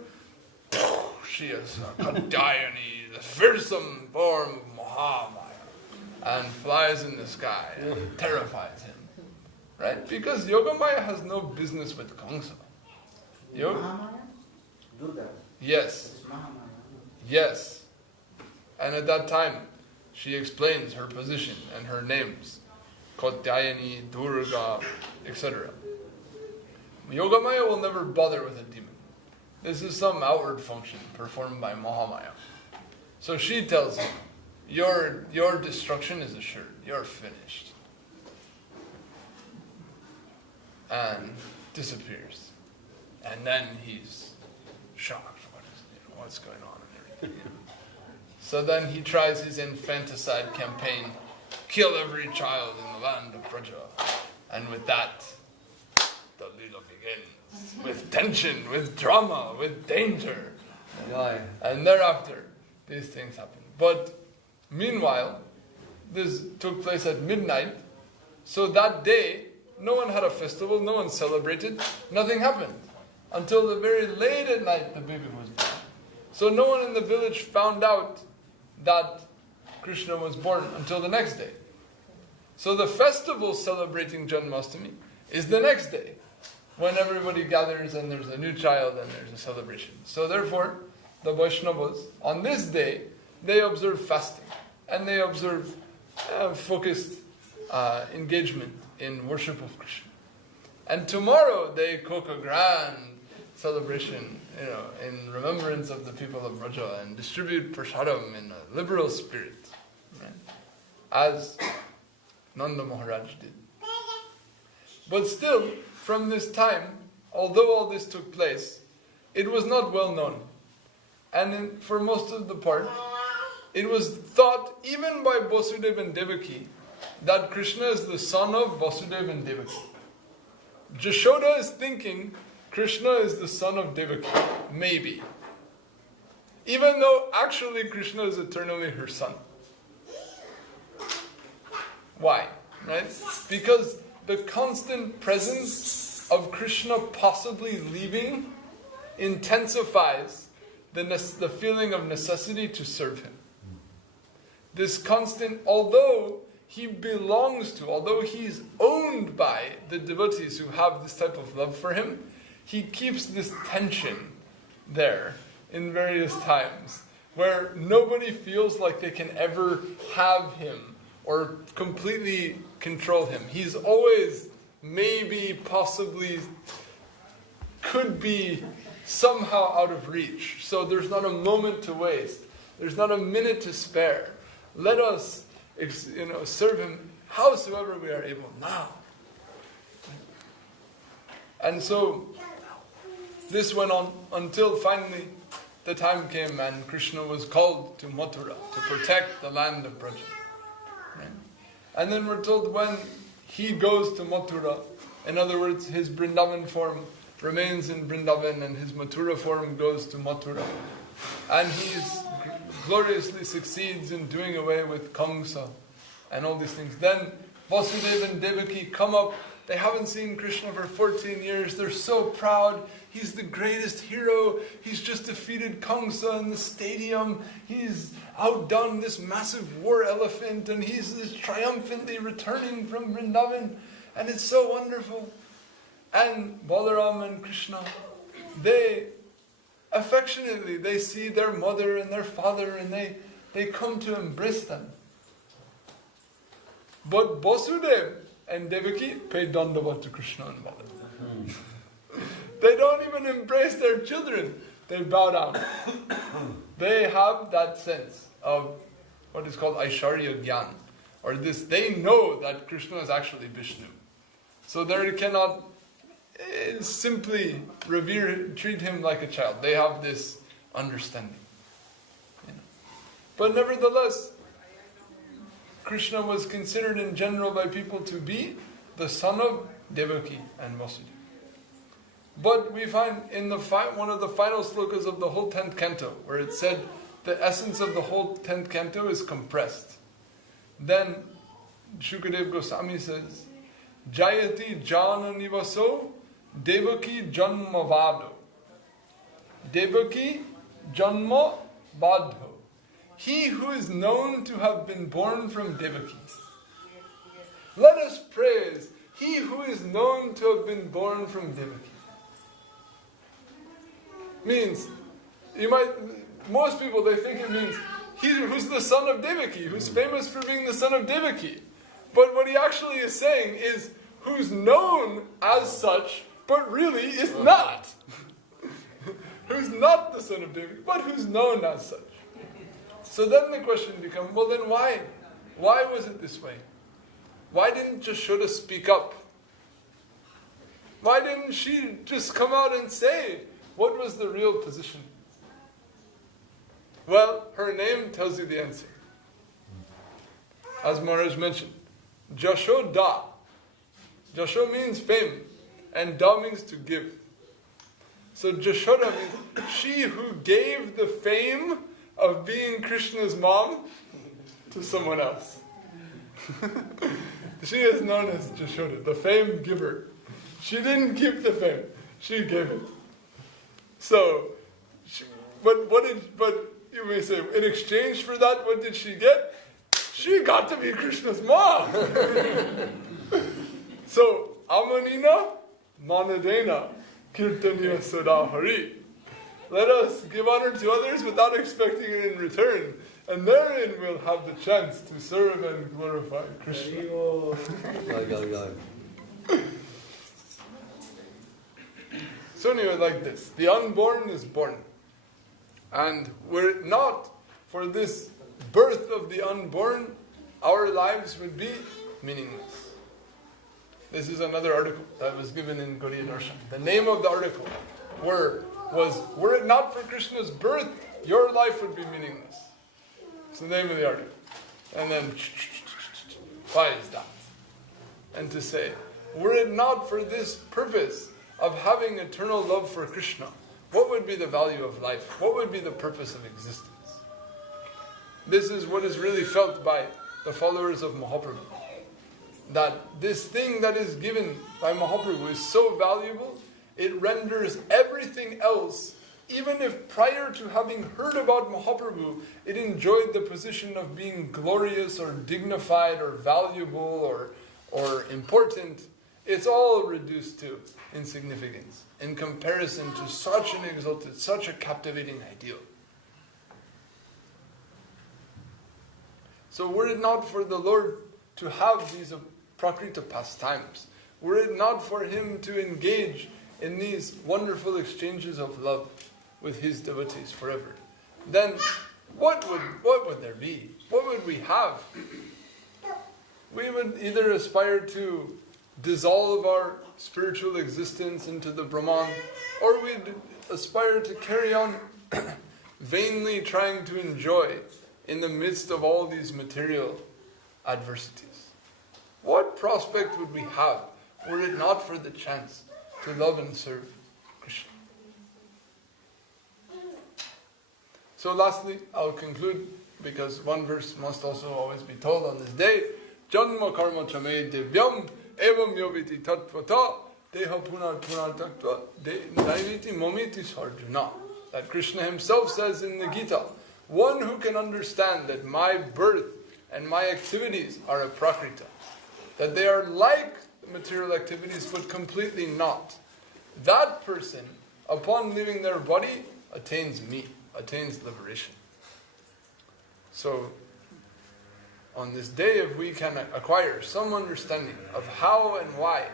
she is Kadayani, the fearsome form of Mahamaya, and flies in the sky and terrifies him. Right? Because Yogamaya has no business with Kamsa. Mahamaya? Durga. Yes. It's Mahamaya. Yes. And at that time, she explains her position and her names. Katyayani, Durga, etc. Yogamaya will never bother with a demon. This is some outward function performed by Mahamaya. So she tells him, your destruction is assured. You're finished. and disappears. And then he's shocked. What's going on and everything. So then he tries his infanticide campaign, kill every child in the land of Braja. And with that, the Leela begins. With tension, with drama, with danger. And thereafter, these things happen. But meanwhile, this took place at midnight. So that day, no one had a festival, no one celebrated, nothing happened. Until the very late at night, the baby was born. So no one in the village found out that Krishna was born until the next day. So the festival celebrating Janmashtami is the next day, when everybody gathers and there's a new child and there's a celebration. So therefore, the Vaishnavas, on this day, they observe fasting and they observe focused engagement in worship of Krishna. And tomorrow they cook a grand celebration, in remembrance of the people of Braja and distribute prasadam in a liberal spirit, right? As Nanda Maharaj did. But still, from this time, although all this took place, it was not well known. And for most of the part, it was thought, even by Vasudeva and Devaki, that Krishna is the son of Vasudeva and Devaki. Jashoda is thinking Krishna is the son of Devaki, maybe. Even though actually Krishna is eternally her son. Why? Right? Because the constant presence of Krishna possibly leaving intensifies the feeling of necessity to serve him. This constant, although he belongs to, although he's owned by the devotees who have this type of love for him, he keeps this tension there in various times where nobody feels like they can ever have him or completely control him. He's always maybe, possibly, could be somehow out of reach. So there's not a moment to waste. There's not a minute to spare. Let us, serve him howsoever we are able now. And so this went on until finally the time came and Krishna was called to Mathura to protect the land of Braja. Right? And then we're told when he goes to Mathura, in other words, his Vrindavan form remains in Vrindavan and his Mathura form goes to Mathura. And he gloriously succeeds in doing away with Kamsa and all these things. Then Vasudeva and Devaki come up. They haven't seen Krishna for 14 years. They're so proud. He's the greatest hero. He's just defeated Kamsa in the stadium. He's outdone this massive war elephant and he's triumphantly returning from Vrindavan. And it's so wonderful. And Balaram and Krishna, they affectionately, they see their mother and their father and they come to embrace them. But Vasudeva and Devaki pay dandavat to Krishna and Balaram. They don't even embrace their children. They bow down. They have that sense of what is called Aishwarya Gyan. Or this, they know that Krishna is actually Vishnu. So they cannot simply treat him like a child. They have this understanding. But nevertheless, Krishna was considered in general by people to be the son of Devaki and Vasudeva. But we find in one of the final slokas of the whole 10th canto, where it said the essence of the whole 10th canto is compressed. Then Shukadeva Goswami says, Jayati Jana Nivaso Devaki Janma Vado. Devaki Janma Vadho. He who is known to have been born from Devaki. Let us praise he who is known to have been born from Devaki. Means, most people, they think it means he who's the son of Devaki, who's famous for being the son of Devaki. But what he actually is saying is who's known as such, but really is not. Who's not the son of Devaki, but who's known as such. So then the question becomes, well then why? Why was it this way? Why didn't Jashoda speak up? Why didn't she just come out and say what was the real position? Well, her name tells you the answer. As Maharaj mentioned, Jashoda. Jasho means fame, and Da means to give. So Jashoda means she who gave the fame of being Krishna's mom to someone else. She is known as Jashoda, the fame giver. She didn't keep the fame, she gave it. So, but you may say, in exchange for that, what did she get? She got to be Krishna's mom. So, Amanina Manadena Kirtaniya Sada Hari. Let us give honor to others without expecting it in return, and therein we'll have the chance to serve and glorify Krishna. So anyway, like this, the unborn is born. And were it not for this birth of the unborn, our lives would be meaningless. This is another article that was given in Gaudiya Darshan. The name of the article was, were it not for Krishna's birth, your life would be meaningless. It's the name of the article. And then, why is that? And to say, were it not for this purpose of having eternal love for Krishna, what would be the value of life? What would be the purpose of existence? This is what is really felt by the followers of Mahaprabhu. That this thing that is given by Mahaprabhu is so valuable, it renders everything else, even if prior to having heard about Mahaprabhu, it enjoyed the position of being glorious or dignified or valuable or important, it's all reduced to insignificance in comparison to such an exalted, such a captivating ideal. So were it not for the Lord to have these prakrita pastimes, were it not for Him to engage in these wonderful exchanges of love with His devotees forever, then what would there be? What would we have? We would either aspire to dissolve our spiritual existence into the Brahman, or we'd aspire to carry on vainly trying to enjoy in the midst of all these material adversities. What prospect would we have were it not for the chance to love and serve Krishna? So lastly, I'll conclude, because one verse must also always be told on this day. Janma karma chame devyam evam yoviti tatvata deha punar taktva naiviti momiti sarjuna. That Krishna himself says in the Gita, one who can understand that my birth and my activities are a prakrita, that they are like material activities but completely not, that person, upon leaving their body, attains me, attains liberation. So, on this day, if we can acquire some understanding of how and why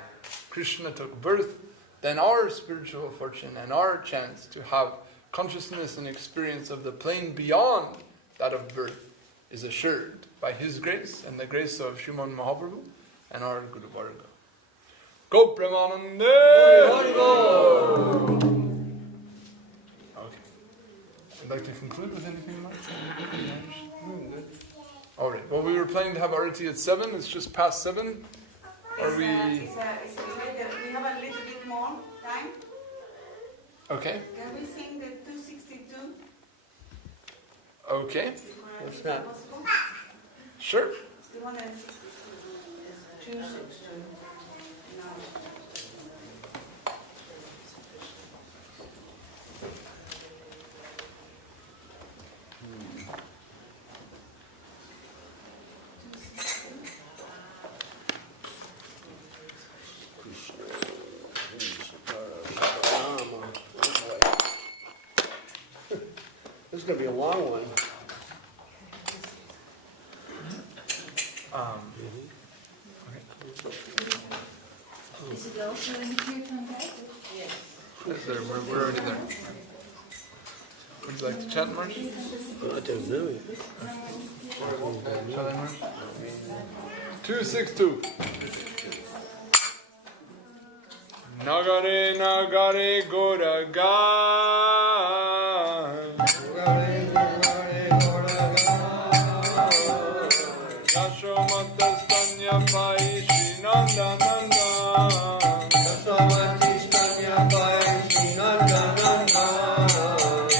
Krishna took birth, then our spiritual fortune and our chance to have consciousness and experience of the plane beyond that of birth is assured by His grace and the grace of Sriman Mahaprabhu and our Guru Varga. Go Premanande! Okay. I'd like to conclude with anything like that. Alright, well, we were planning to have Arati at 7, it's just past 7. Are we... we have a little bit more time. Okay. Can we sing the 262? Okay. What's that? Sure. 262. This is going to be a long one. Is it also in Kirtan Guide? Yes. We're already there. Would you like to chant, Marsh? I don't know. Shall I, Marsh? 262. Nagare Nagare Gora Gai, Yashomata Stanya Pai Shri Nanda Nanda,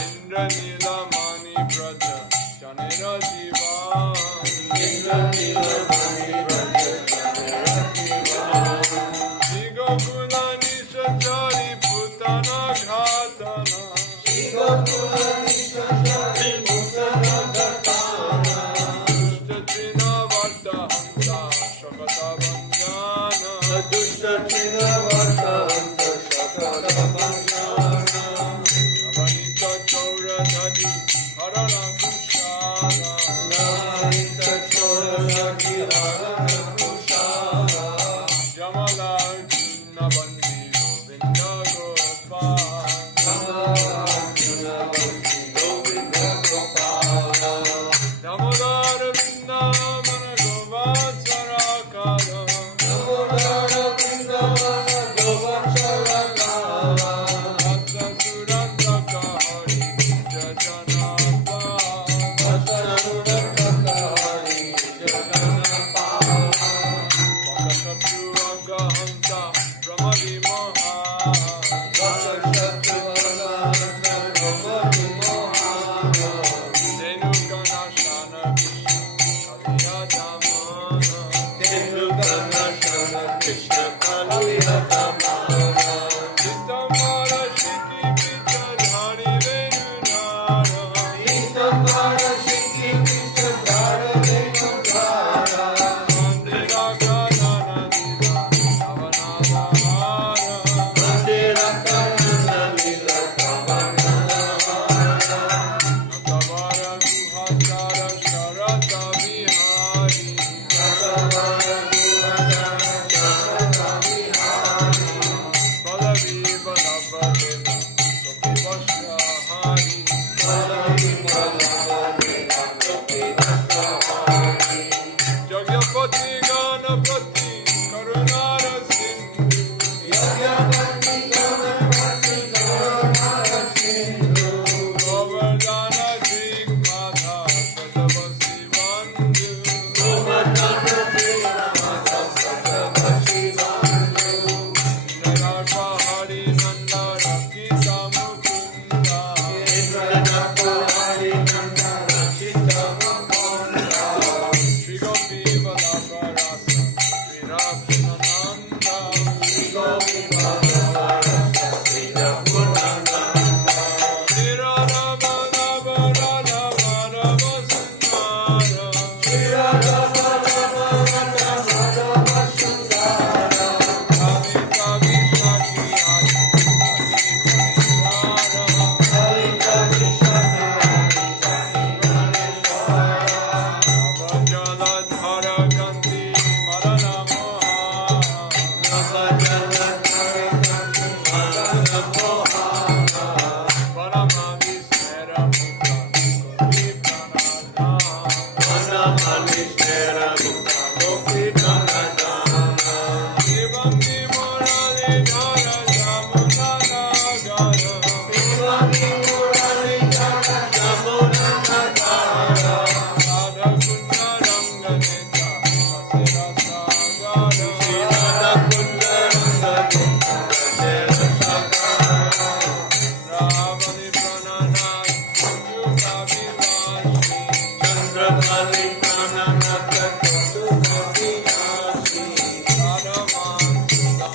Indra Nila Mani Braja Janera Jiva, Shri Gokula Nishachari Putana Ghatana, Dushtatina Varta Hanta Shakata Vanjana, Navanita Chaura Dhari Harana Kushara, Jamala Arjuna Bandi Govinda Gopal, Damodara Vrindavana Govatsarakara, Vatsa Surandaka Hari Jajanapa, Vakasatru Agahanta Brahmadi Maha, Dhenukana Krishna Kaliyadamana, Chitamara Shiki Picha Dhani Venunara, Mandira Kanana Dida Navanadahara, Natavara Guhatara Sharata Vihari, Balavi Balabhavena Sopi Vashahari, Jagyapati Ganapati Karunara Sindhu, Govardhana Jigmadha Sadavasi Bandhu, Nagarpa Hari Nanda Rakita Mukunda, Shri Gopi Vallabharasa Shri Rakhananda, Shri Radha Vallabha Radha Madhava Sundara, Kavi Kavi Shaki Adi Navajala Dhara Kanti Madana Moha, Parama Vismera Mukha Gopi Pranadana, Shivangi Murali Dhara Jamuna Nagara, Radha Kunda Ranganeta Vasira Sagara, Ravani Prananath Kunjuka Vivashi, Radha Man Sudam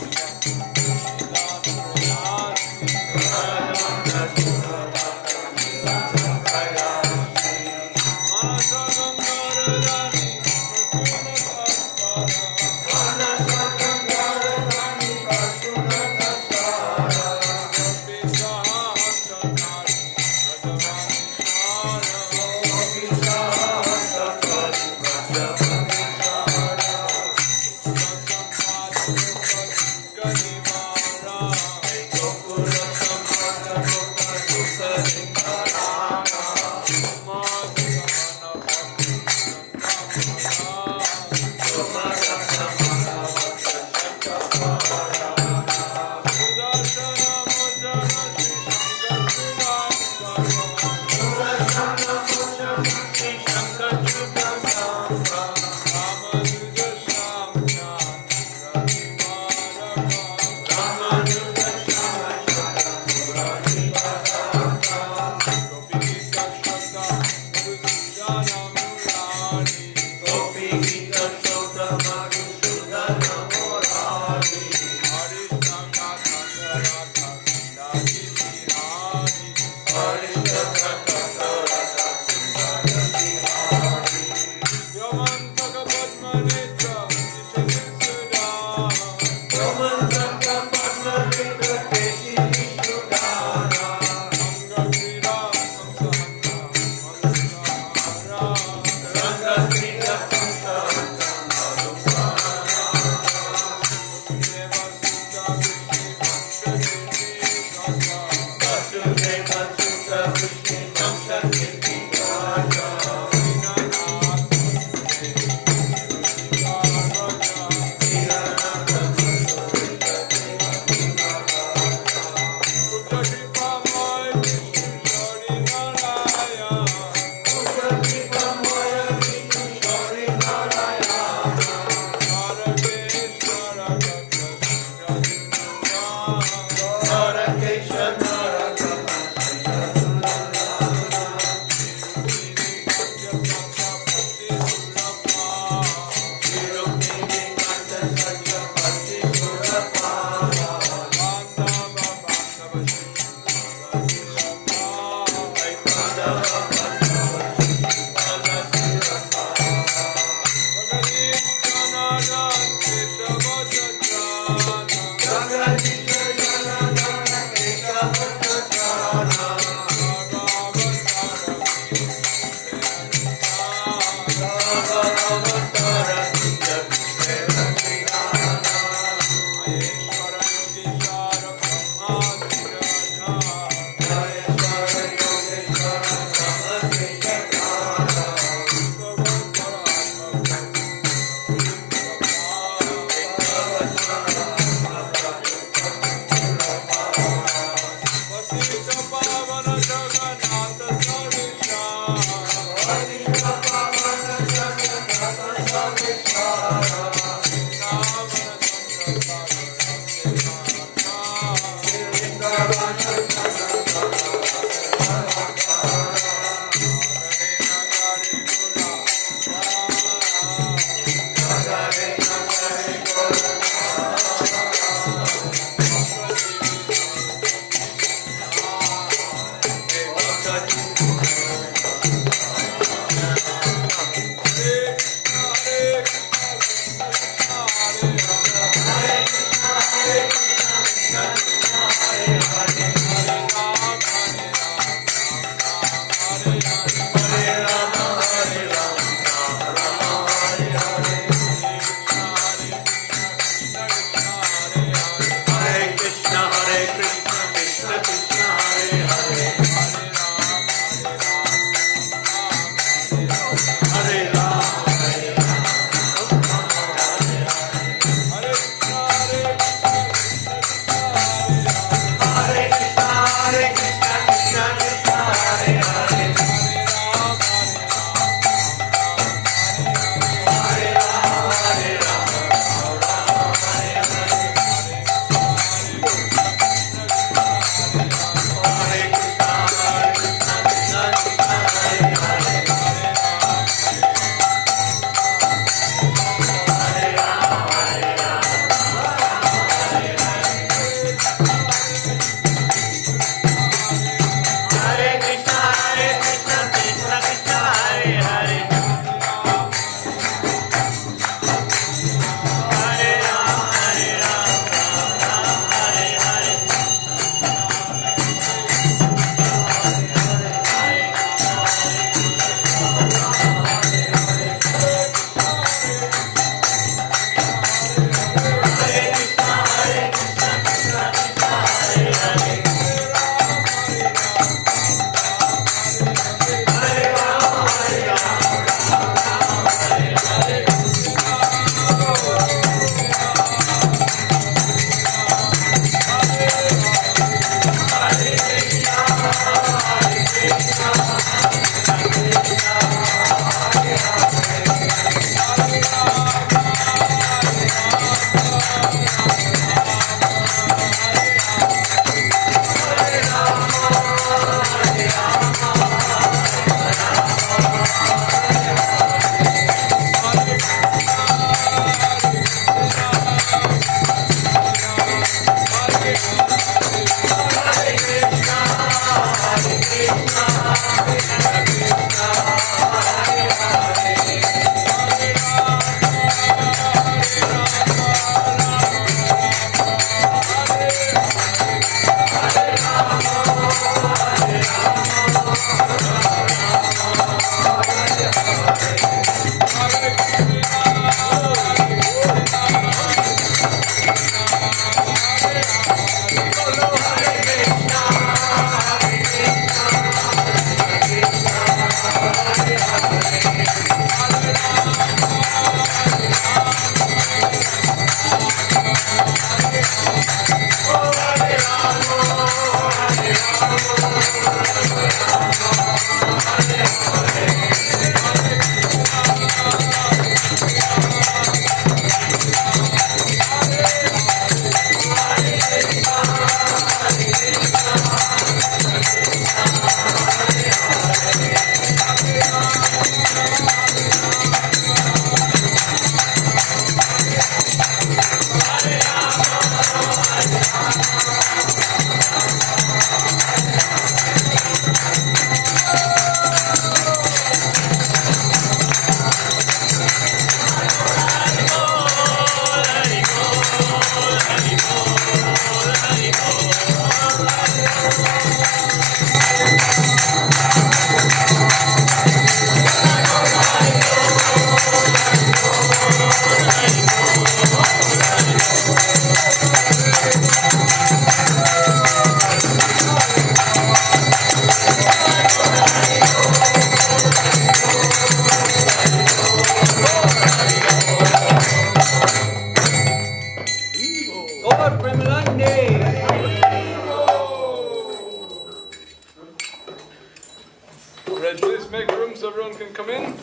Alright, please make room so everyone can come in.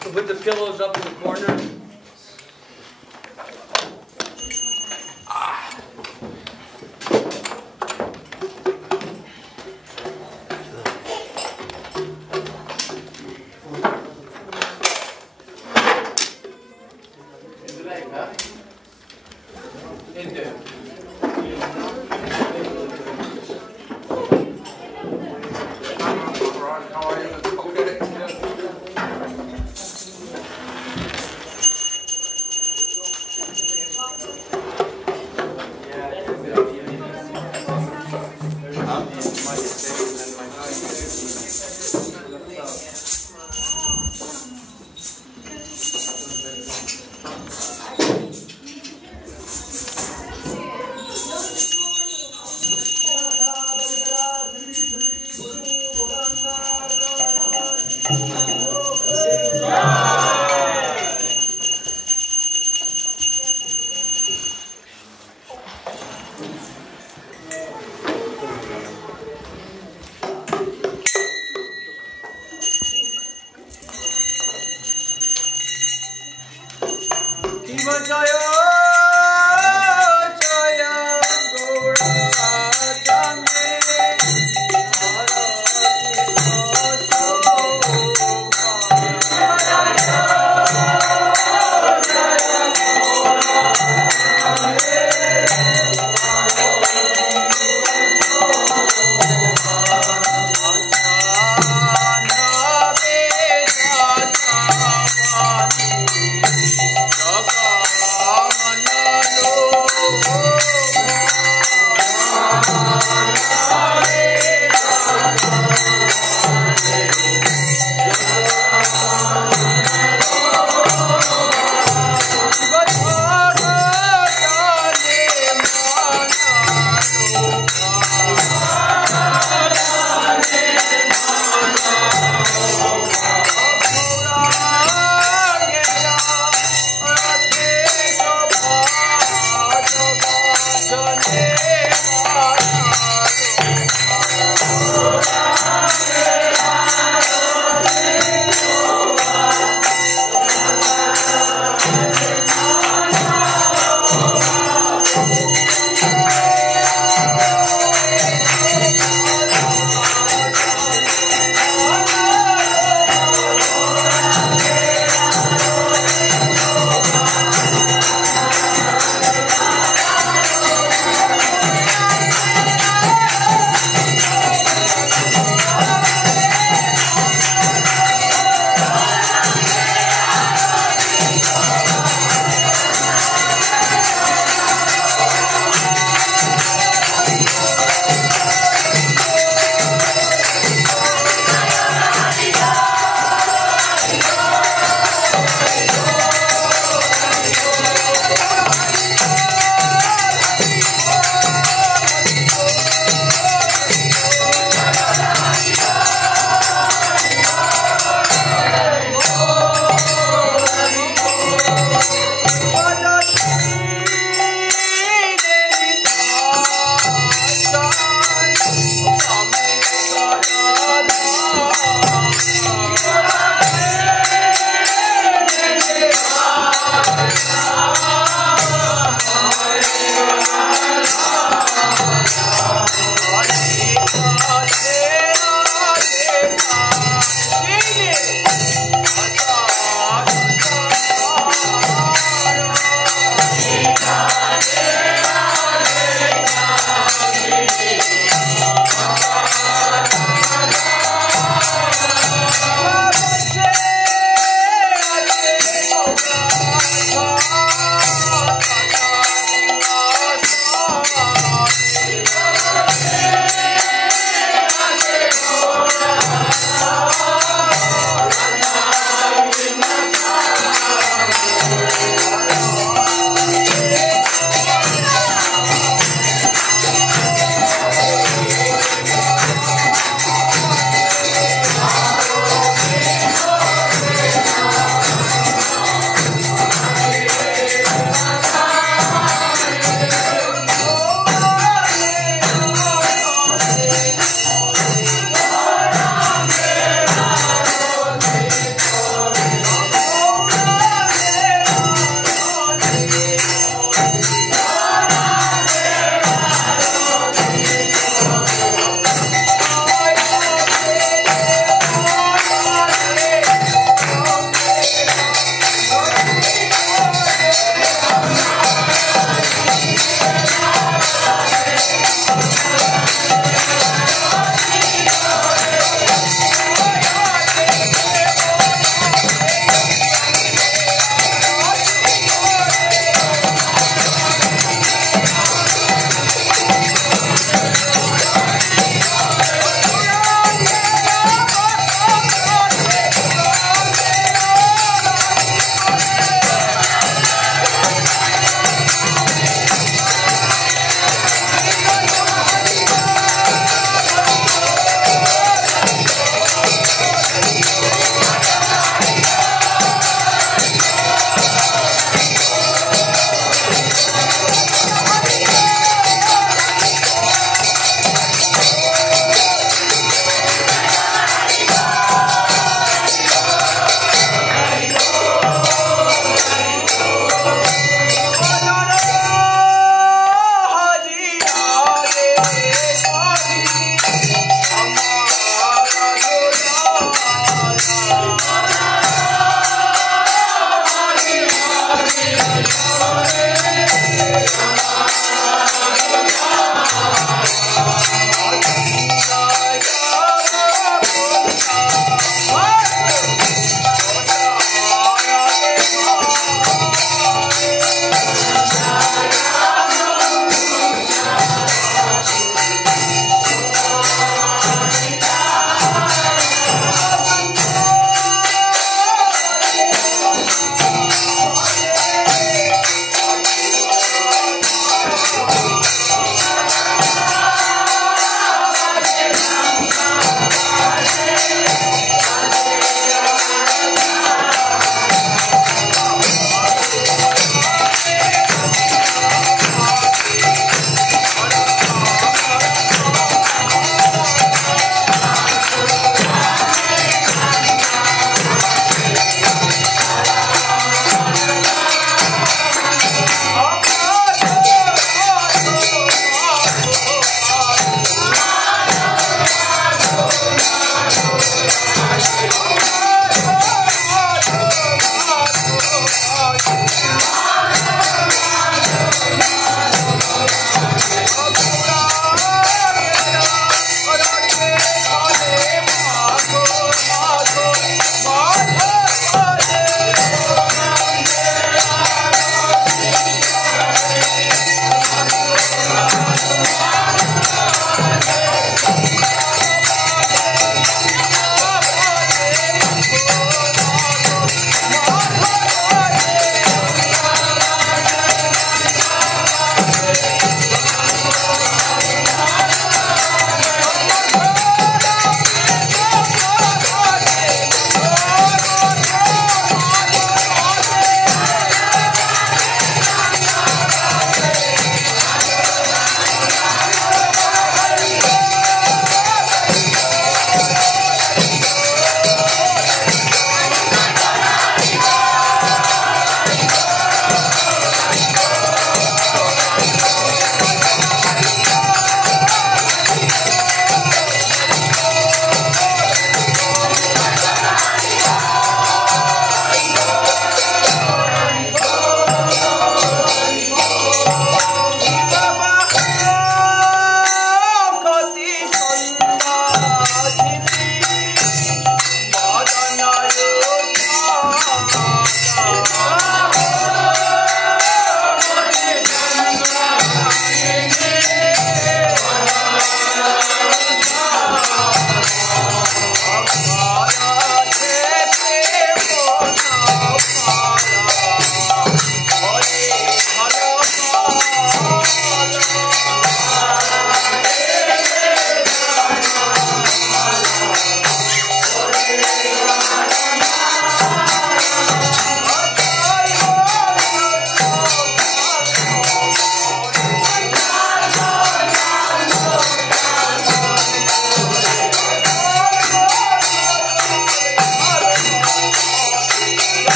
Put the pillows up in the corner.